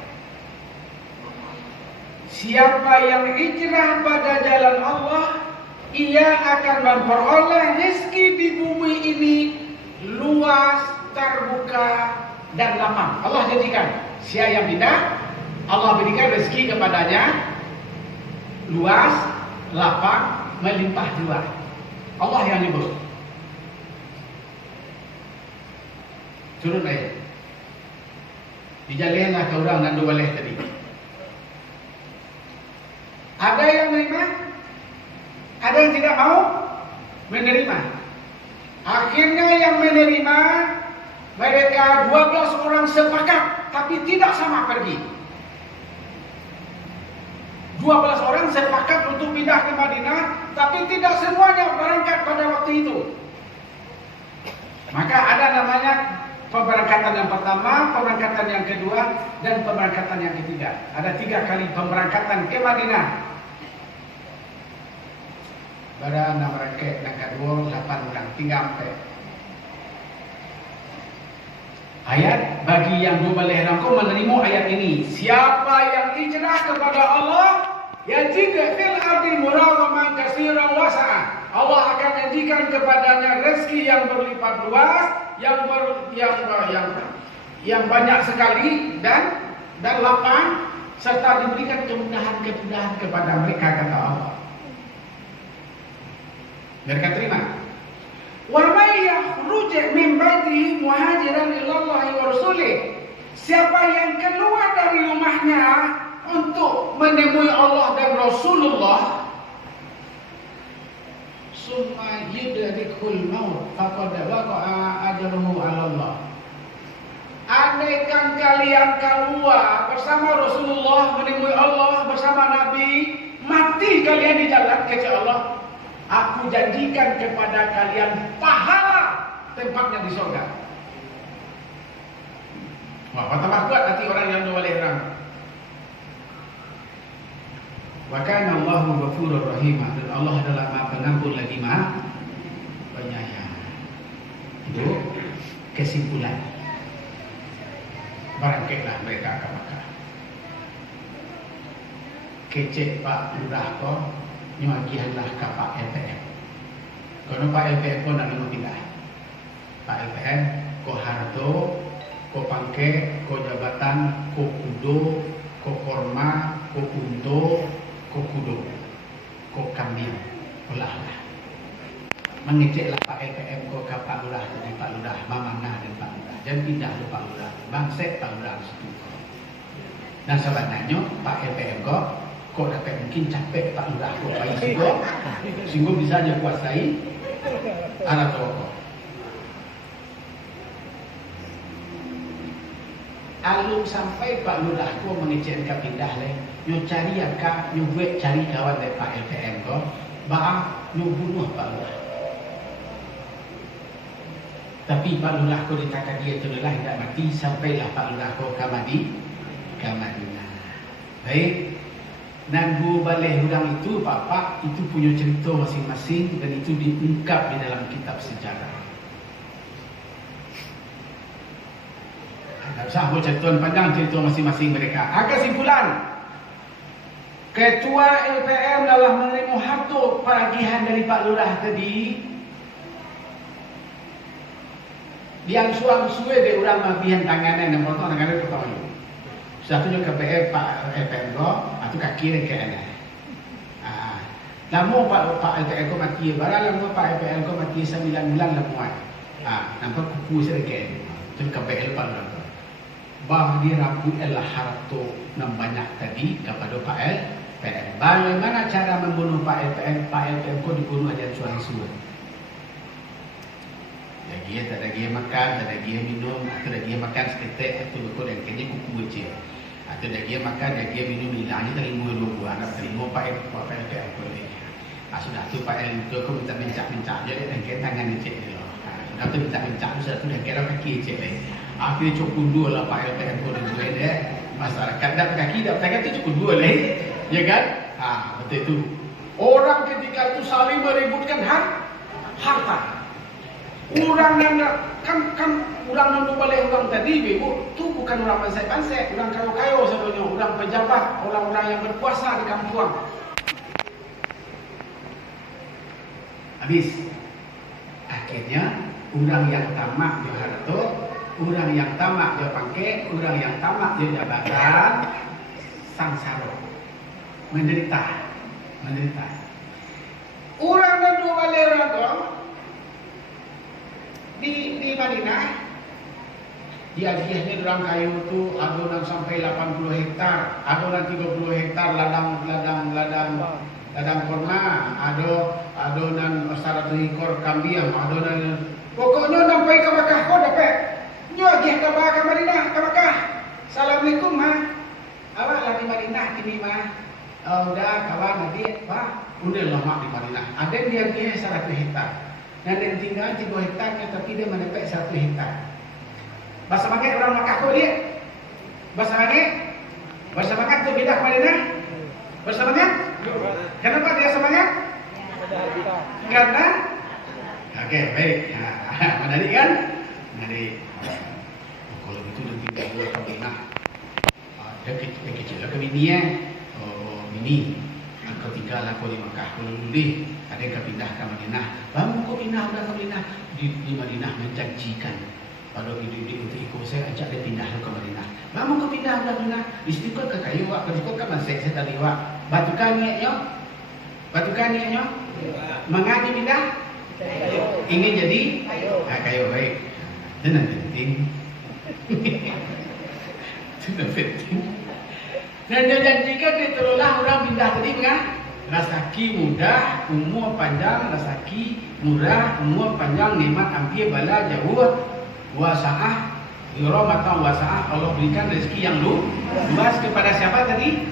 Siapa yang hijrah pada jalan Allah, ia akan memperoleh rezeki di bumi ini luas, terbuka, dan lapang. Allah janjikan, siapa yang pindah, Allah berikan rezeki kepadanya luas, lapang, melimpah ruah. Allah yang nyebut. Turun ayat. Dijalihlah ke orang dan dua boleh tadi. Ada yang menerima, ada yang tidak mau menerima. Akhirnya yang menerima, mereka 12 orang sepakat, tapi tidak sama pergi. 12 orang sepakat untuk pindah ke Madinah, tapi tidak semuanya berangkat pada waktu itu. Maka ada namanya pemberangkatan yang pertama, pemberangkatan yang kedua, dan pemberangkatan yang ketiga. Ada 3 kali pemberangkatan ke Madinah. Pada 6 rakyat dan kedua 8 orang tinggal sampai. Ayat bagi yang boleh rangkum menerima ayat ini. Siapa yang hijrah kepada Allah, yajid fil ardi muragaman katsiran wasa'a. Allah akan janjikan kepadanya rezeki yang berlipat luas, yang banyak sekali dan lapang, serta diberikan kemudahan-kemudahan kepada mereka, kata Allah. Mereka terima. Wa may yakhruj min baitihi muhajiran ilallahi wa rasulih. Siapa yang keluar dari rumahnya untuk menemui Allah dan Rasulullah, summa yudrikul maut faqad waqa'a ajruhu 'ala Allah. Andaikan kalian keluar bersama Rasulullah menemui Allah bersama Nabi, mati kalian di jalan kata Allah, aku janjikan kepada kalian pahala tempatnya di surga. Wah, tambah kuat nanti orang yang boleh orang. Wa kana Allahu ghafurur rahim, dan Allah adalah Maha Pengampun lagi Maha Penyayang. Itu kesimpulan. Berangkatlah mereka ke Makkah. Kecek Pak Lurah kau nyagihanlah ke Pak LPM. Kalau Pak LPM pun nak pindah. Pak LPM ko harto, ko pangke, ko jabatan, ko kudo, ko korma, ko unto, ko kudo, ko kambing, olahlah. Mengeceklah Pak LPM ko ke Pak Lurah jadi Pak Lurah, Mamana dan Pak Lurah. Jangan pindah lu Pak Lurah, bangsek Pak Lurah situ. Dan sebenarnya Pak LPM kok dapat mungkin capek Pak Lurah kok bayi sehingga bisa dia kuasai arah toko. Alung sampai Pak Lurah kok mengecek ke pindah le, nyo cari akak, nyo buat cari kawan dari Pak LPM kok, bah nyo bunuh Pak Lurah. Tapi Pak Lurah kok ditaka dia tu adalah tidak mati sampailah Pak Lurah kok ke Madinah. Baik. Dan dua balik orang itu, Pak itu punya cerita masing-masing dan itu diungkap di dalam kitab sejarah. Tak usah buat cerita panjang cerita masing-masing mereka. Kesimpulan, Ketua LPM dalam menerima harta paragihan dari Pak Lurah tadi, yang suam-suwe di orang mabihan tanganan yang potong tanganan pertama. Satunya KPM Pak LPM atau kaki ke ana. Lama Pak LPM mati, barang lama Pak LPM mati 9 bulan lama. Nampak kuku sedikit. Itu KPM Pak LPM. Bah dia rambut adalah harta yang banyak tadi kepada Pak LPM. Bagaimana cara membunuh Pak LPM? Pak LPM kau dibunuh aja suara-suara. Dia tak ada dia makan, tak ada dia minum, atau ada dia makan seketik, atau kau dan kini kuku kecil. Atau dah dia makan, dah dia minum hilangnya terima 2 buah, nak terima Pak LPM boleh. Sudah tu Pak LPM kau minta mencak je dan kena tangan cek dia. Sudah tu minta mencak, sudah tu dah kena kaki cek dia. Akhirnya cukup 2 lah Pak LPM kau dan boleh dia. Masyarakat dah kaki dah tangan tu cukup 2 lah, ya kan? Betul tu. Orang ketika itu saling merebutkan harta. Orang yang kan orang yang balik orang tadi ibu tu bukan orang pansai-pansai, orang kaya-kaya sebenarnya, orang pejabat, orang-orang yang berkuasa di kampung. Habis akhirnya orang yang tamak di harta Orang yang tamak dia pangke, orang yang tamak dia jabatan, sangsara, menderita. Orang dan dua balik orang tu di Madinah, dia ni orang kayu tu ada orang sampai 80 hektar, ada orang 30 hektar ladang korma, ada orang 100 ekor kambing, ada orang pokoknya sampai ke Makkah kau dapat. Nyo dia ke Madinah, ke Makkah. Assalamualaikum ma. Awak lah di Madinah kini ma. Udah kawan nanti pak, udah lama di Madinah. Ada dia 100 hektar. Dan dia tinggal 3 hektarnya tapi dia mendapat 1 hektar. Bahasa Makkah orang Makkah kau dia. Bahasa Makkah tu pindah ke Madinah. Bahasa Makkah? Kenapa dia semangat? Karena okey, baik. Menarik kan? Menarik. Kalau itu dia tinggal ke Madinah. Dia kecil lah ke bini bini. Kau tinggal aku di Makkah. Kalau dulu ada yang pindah ke Madinah. Baru kau pindah ke Madinah. Di Madinah menjanjikan. Kalau hidup untuk ikut saya ajak dia pindah ke Madinah. Baru kau pindah ke Madinah. Istiqor ke kayu wak. Istiqor ke masjid saya tadi wak. Batukan niatnya. Mengaji pindah. Ingin jadi kayu baik. Itu nanti penting. Itu nanti penting. Dan dia janjikan dia terulah orang pindah tadi kan? Rezeki mudah, umur panjang, rezeki murah, umur panjang, nikmat ampir bala jauh, wasaah, rahmatan wasaah, Allah berikan rezeki yang luas kepada siapa tadi?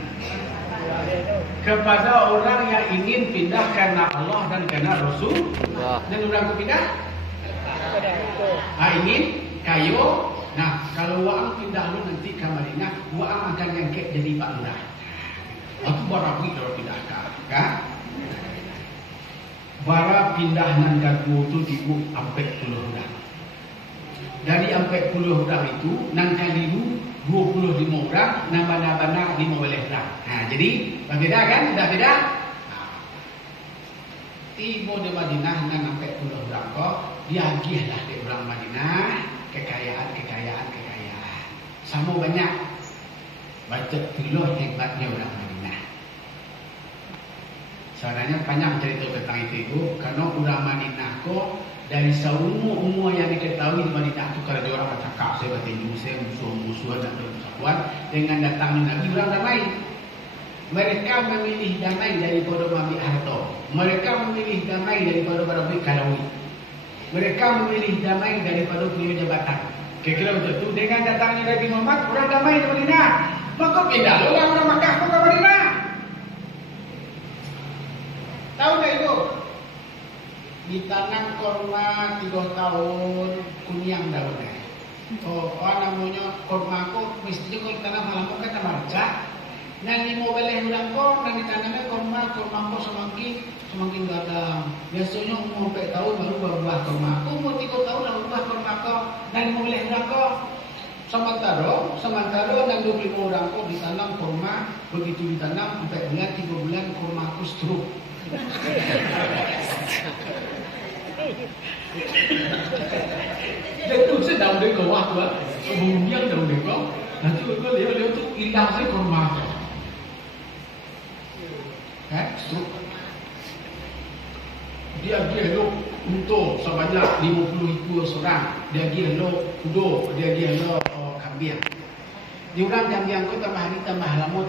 Kepada orang yang ingin pindah karena Allah dan karena Rasul. Dan orang pindah? Ingin kayu. Nah, kalau waang pindah lu nanti ke Madinah, waang akan ngangkat jadi Pak Lurah. Aku barawi kalau pindah kan? Bara pindah nan gagu tu dibu ampe 10 orang. Dari ampe 10 orang itu nang kali 25 orang, nang bana-bana 15 orang. Jadi berbeda kan? Sudah beda? Tiba di Madinah nang ampe 10 orang kok, diagihlah di orang Madinah. Kekayaan. Sama banyak. Baca dulu hebatnya orang Madinah. Sebenarnya panjang cerita tentang itu. Karena orang Madinah kok dari seumur yang diketahui di Madinah itu kalau dia orang bercakap, saya bertinju, saya musuh-musuhan dan persatuan dengan datangnya Nabi orang damai. Mereka memilih damai daripada mengambil harta. Mereka memilih damai daripada berebut kalawi. Mereka memilih damai daripada punya jabatan. Kira-kira betul tu. Dengan datangnya Nabi Muhammad, orang damai di Madinah. Maka pindah orang Makkah ke Madinah. Tahu tak itu? Ditanam korma 3 tahun, kunyang daunnya. Namanya korma aku, mesti kalau tanam malam kan tak marca. Nanti mau beli ulang kok, nanti tanamnya korma kok semakin gadang. Biasanya umur 4 tahun baru berbuah korma. Umur 3 tahun dah berbuah korma kok. Nanti mau beli ulang kok. Sementara dan 25 orang kok ditanam korma. Begitu ditanam 4 bulan, 3 bulan korma aku stroke. Jadi tu saya daun dia kau tu lah. Kemudian daun dia kau. Nanti kau lihat tu hilang saya korma. Stroke. Dia elok untuk sebanyak 50 orang. Dia elok kudo, dia elok kambing. Di orang kambing kau tambah hari tambah lama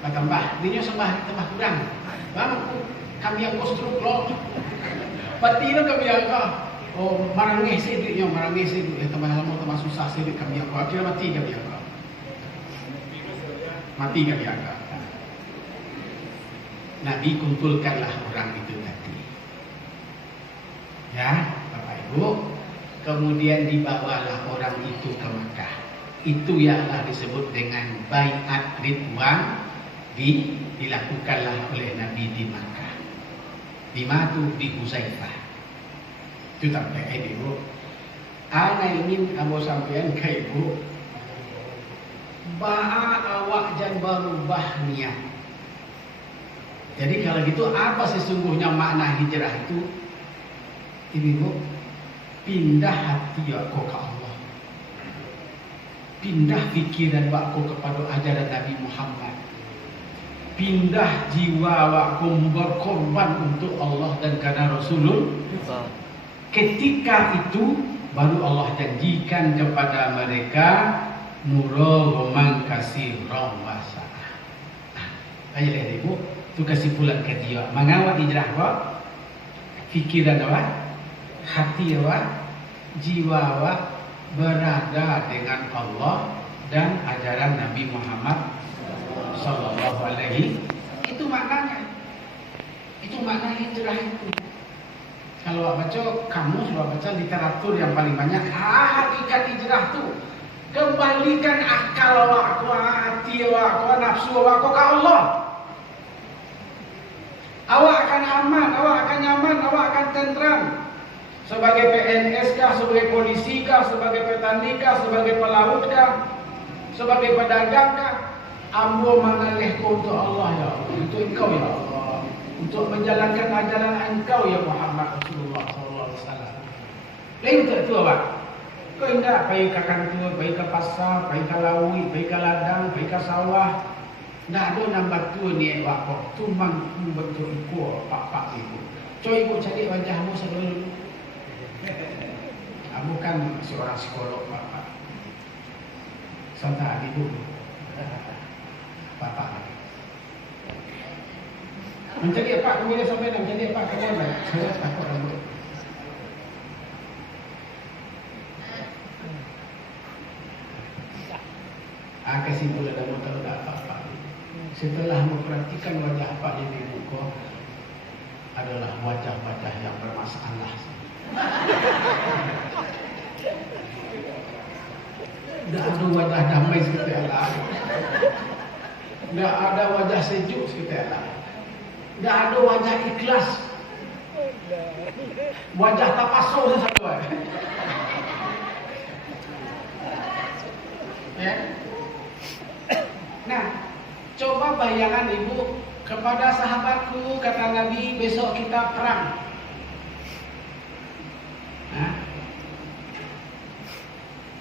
tambah. Dia sembah hari tambah kurang. Bang, kambing kau stroke lo. Pati lo kambing kau. Marangis sediknya, tambah lama tambah susah sedikit kambing kau. Akhirnya mati kambing kau. Mati kambing kau. Nabi kumpulkanlah orang itu tadi. Ya, Bapak Ibu. Kemudian dibawalah orang itu ke Makkah. Itu yang disebut dengan baiat ridwan. Dilakukanlah oleh Nabi di Makkah. Di Matu di Huzaifah. Itu sampai Ibu. Ana ingin kamu sampaikan ke Ibu. Awak jangan berubah niat. Jadi kalau gitu apa sesungguhnya makna hijrah itu? Ibu, pindah hati aku ke Allah. pindah pikiran wakku kepada ajaran Nabi Muhammad. Pindah jiwa wakku berkorban untuk Allah dan karena Rasulullah. Ketika itu baru Allah janjikan kepada mereka murawaman kasirah wasa'a. Baiklah ibu, itu kesimpulan kedua. Mengawal hijrah awak, fikiran awak, hati awak, jiwa awak berada dengan Allah dan ajaran Nabi Muhammad sallallahu alaihi. Itu maknanya. Itu makna hijrah itu. Kalau awak baca kamus, awak baca literatur yang paling banyak, hakikat hijrah itu kembalikan akal awak, hati awak, nafsu awak ke Allah. Awak akan aman, awak akan nyaman, awak akan tentram. Sebagai PNS kah, sebagai polisi kah, sebagai petani kah, sebagai pelaut kah, sebagai pedagang kah, ambo mengalih untuk Allah ya Allah, untuk engkau ya Allah, untuk menjalankan ajaran engkau ya Muhammad Rasulullah SAW. Lain tak tu awak? Kau ingat pergi ke kantor, pergi ke pasar, pergi ke laut, pergi ke ladang, pergi ke sawah. Tak ada nambah tu ni awak kau. Tu mampu betul ikut pak-pak ibu. Coba ibu cari wajahmu sebelum. Bukan seorang psikolog bapak. Sontak ibu. Bapak. Mencari apa? Kemudian sampai nak mencari apa? Kemudian saya takut rambut. Kesimpulan kamu tahu tak apa-apa. Setelah memperhatikan wajah Pak di muka adalah wajah-wajah yang bermasalah. Tidak ada wajah damai seperti Allah. Tidak ada wajah sejuk seperti Allah. Tidak ada wajah ikhlas. Wajah tapasuh satu. Ya. Nah, coba bayangan ibu kepada sahabatku, kata Nabi, besok kita perang.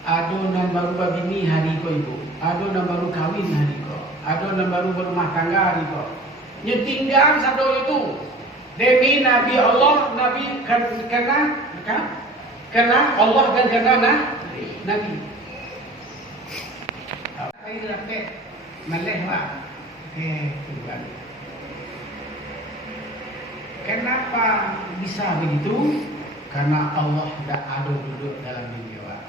Ado nan baru babini hari ko ibu, ado nan baru kawin hari ko, ado nan baru berumah tangga hari ko. Nyetinggang satu itu demi Nabi Allah, Nabi kena Allah dan kena Nabi. Air rakyat malih pak. Tuhan. Kenapa bisa begitu? Karena Allah tidak ada duduk dalam diri awak.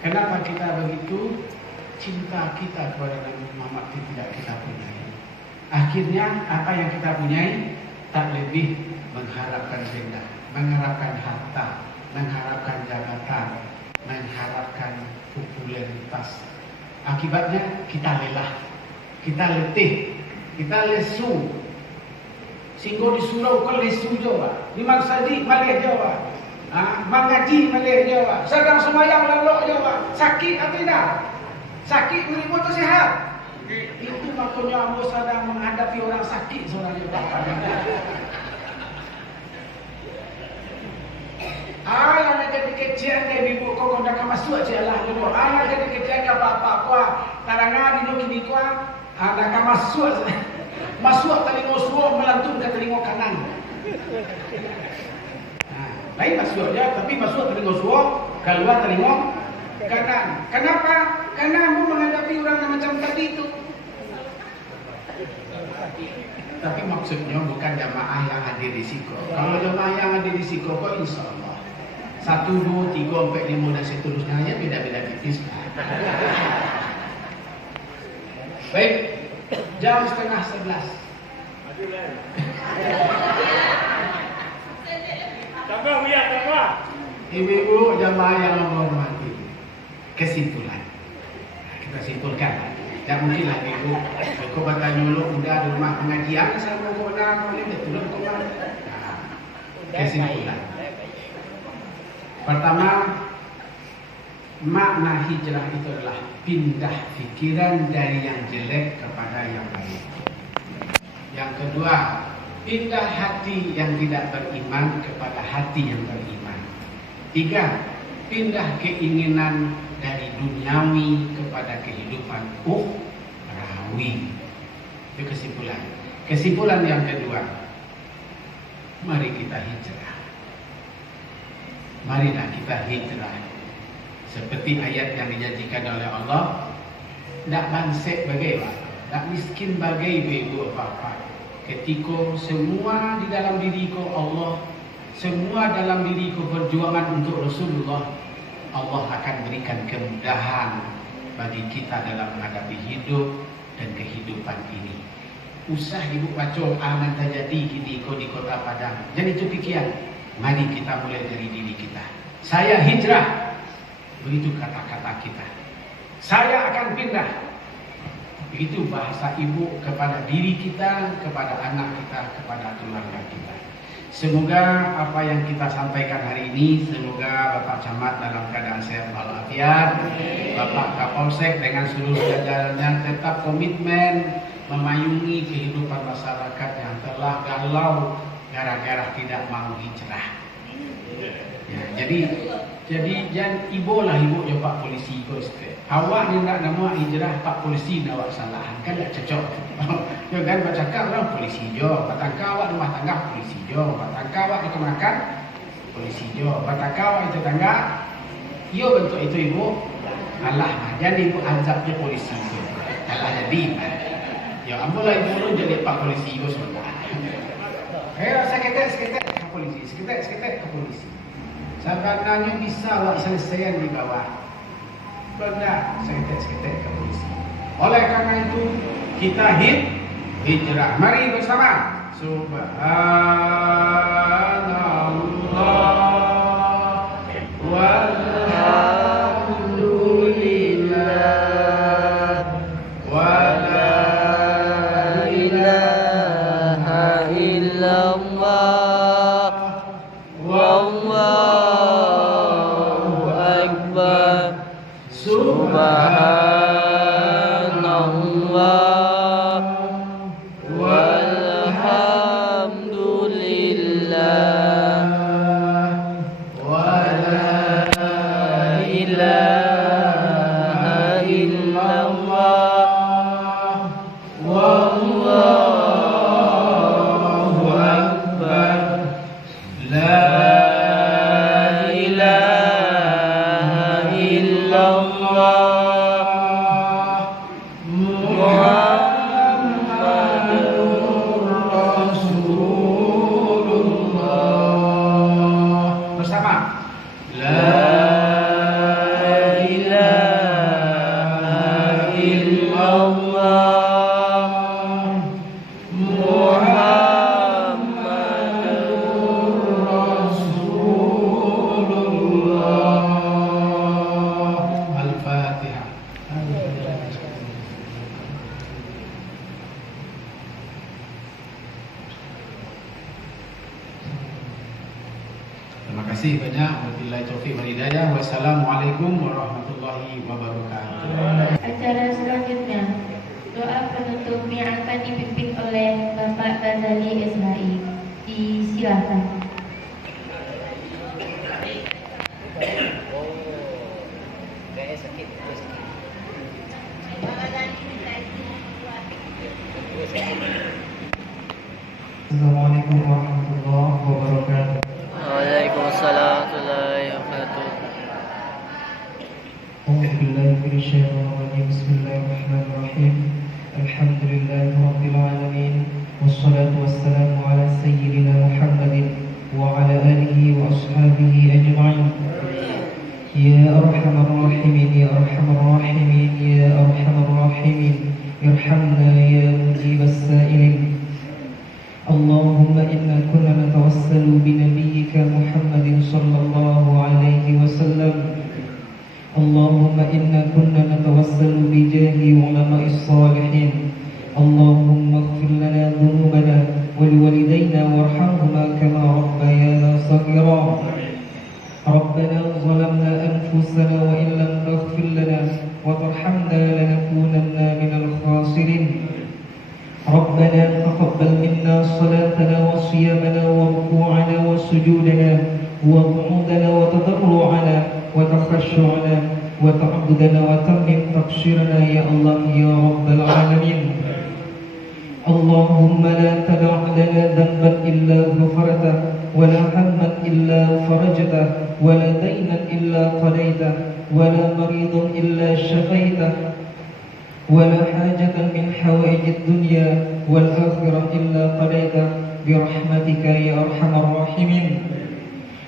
Kenapa kita begitu? Cinta kita kepada Nabi Muhammad tidak kita punyai. Akhirnya apa yang kita punyai tak lebih mengharapkan benda, mengharapkan harta, mengharapkan jabatan, mengharapkan popularitas. Akibatnya kita lelah, kita letih, kita lesu. Singgo di surau kau lesu Jawa, di maksadi malih Jawa, mengaji malih Jawa, sedang semayang lalu Jawa, sakit atau tidak? Sakit beribu atau sehat? Itu makanya ambo sedang menghadapi orang sakit seorang Jawa. Ayah nak jadi kecian ke ibu kau dah masuk je lah dulu. Ayah jadi kecian ke bapak kau, tarangan dulu kini kau, dah masuk. Masuk telinga suruh melantun ke telinga kanan. Lain masuk dia, tapi masuk telinga suruh, keluar telinga kanan. Kenapa? Karena kamu menghadapi orang yang macam tadi itu. Tapi maksudnya bukan jamaah yang hadir di Siko. Kalau jamaah yang hadir di Siko, kok insya Allah 1, 2, 3, 4, 5 dan seterusnya hanya beda-beda tipis. Baik, jam 10:30. Tambah ya, tambah. Ibu-ibu jamaah yang menghormati. Kesimpulan. Kita simpulkan. Tak mungkin lah ibu. Kau bertanya dulu udah di rumah pengajian sama kau benar kau ini turun kau mana? Kesimpulan. Pertama, makna hijrah itu adalah pindah pikiran dari yang jelek kepada yang baik. Yang kedua, pindah hati yang tidak beriman kepada hati yang beriman. 3, pindah keinginan dari duniawi kepada kehidupan ukhrawi. Itu kesimpulan. Kesimpulan yang kedua, mari kita hijrah. Marilah kita hijrah. Seperti ayat yang dijanjikan oleh Allah, tidak bansek bagai apa, tidak miskin bagai ibu apa-apa. Ketika semua di dalam diriku Allah, semua dalam diriku perjuangan untuk Rasulullah, Allah akan berikan kemudahan bagi kita dalam menghadapi hidup dan kehidupan ini. Usah ibu baca aman terjadi di kota Padang. Jadi itu pikiran. Mari kita mulai dari diri kita. Saya hijrah. Begitu kata-kata kita. Saya akan pindah. Begitu bahasa ibu kepada diri kita, kepada anak kita, kepada keluarga kita. Semoga apa yang kita sampaikan hari ini, semoga Bapak Camat dalam keadaan sehat walafiat, Bapak Kapolsek dengan seluruh jajarannya tetap komitmen memayungi kehidupan masyarakat yang telah galau gara-gara tidak mau hijrah. Ya, jadi jangan ibu ya Pak Polisi ibu awak ni nak nama hijrah Pak Polisi nak awak salahan kan tak cocok. Ya kan baca orang polisi jo, batangka awak rumah tangga polisi jo, batangka awak dikenakan polisi jo, batangka awak itu tangga. Yo bentuk itu ibu. Alah, jadi ibu azabnya polisi itu. Alah jadi. Ya ambolah ibu jadi Pak Polisi ibu sebentar. Seketek ke polisi, seketek ke polisi. Sebenarnya bisa awak selesaikan di bawah. Benar, seketek ke polisi. Oleh karena itu kita hijrah. Mari bersama. Subhanallah walhamdulillah wa la ilaha illallah wallahu akbar. Subhanallah walhamdulillah wa la ilaha illallah wallahu akbar. La ilaha illallah Terima kasih banyak. Wabillahi taufiq wal hidayah. Wassalamualaikum warahmatullahi wabarakatuh. Acara selanjutnya, doa penutup yang akan dipimpin oleh Bapak Ghazali Ismail. Disilakan. Assalamualaikum warahmatullahi wabarakatuh. Waalaikumsalam warahmatullahi wabarakatuh. A'udzu billahi minasyaitonir rajim. Bismillahirrahmanirrahim. Alhamdulillahi rabbil alamin. Wassalatu wassalamu ala sayyidina Muhammadin wa ala alihi wa ashabihi ajma'in. Ya arhamar rahimin, ya arhamar rahimin, ya arhamar rahimin. Irhamna ya mujibas sa'ilin. اللهم إنا كنا نتوسل بنبيك محمد صلى الله عليه وسلم. اللهم إنا كنا نتوسل بجاه علماء الصالحين. اللهم اغفر لنا ذنوبنا ولوالدينا وارحمهما كما ربيانا صغيرا. ربنا ظلمنا أنفسنا وإن لم تغفر لنا وترحمنا لنكونن من الخاسرين. ربنا تقبل منا صلاتنا وصيامنا وركوعنا وسجودنا وقعودنا وتضرعنا وتخشعنا وتعبدنا وتمم تقصيرنا يا الله يا رب العالمين. اللهم لا تدع لنا ذنبا إلا غفرته ولا هما إلا فرجته ولا دينا إلا قضيته ولا مريضا إلا شفيته ولا حاجة من حوائج الدنيا والآخرة إلا قضيته برحمتك يا أرحم الراحمين.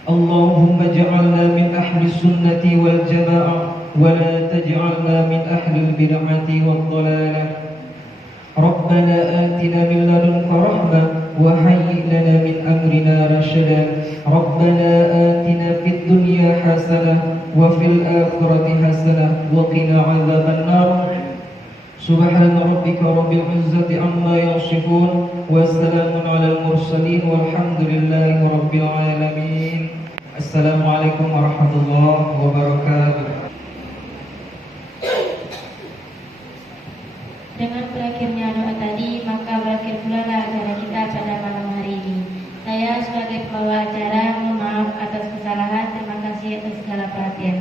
اللهم اجعلنا من أهل السنة والجماعة ولا تجعلنا من أهل البدعة والضلالة. ربنا آتنا من لدنك رحمة وهيئ لنا من أمرنا رشدا. ربنا آتنا في الدنيا حسنة وفي الآخرة حسنة وقنا عذاب النار. سبحان ربك رب العزة عما يصفون وسلام على المرسلين والحمد لله رب العالمين. السلام عليكم ورحمة الله وبركاته. Dengan berakhirnya doa tadi, maka berakhir pula acara kita pada malam hari ini. Saya sebagai pembawa acara mohon maaf atas kesalahan. Terima kasih atas segala perhatian.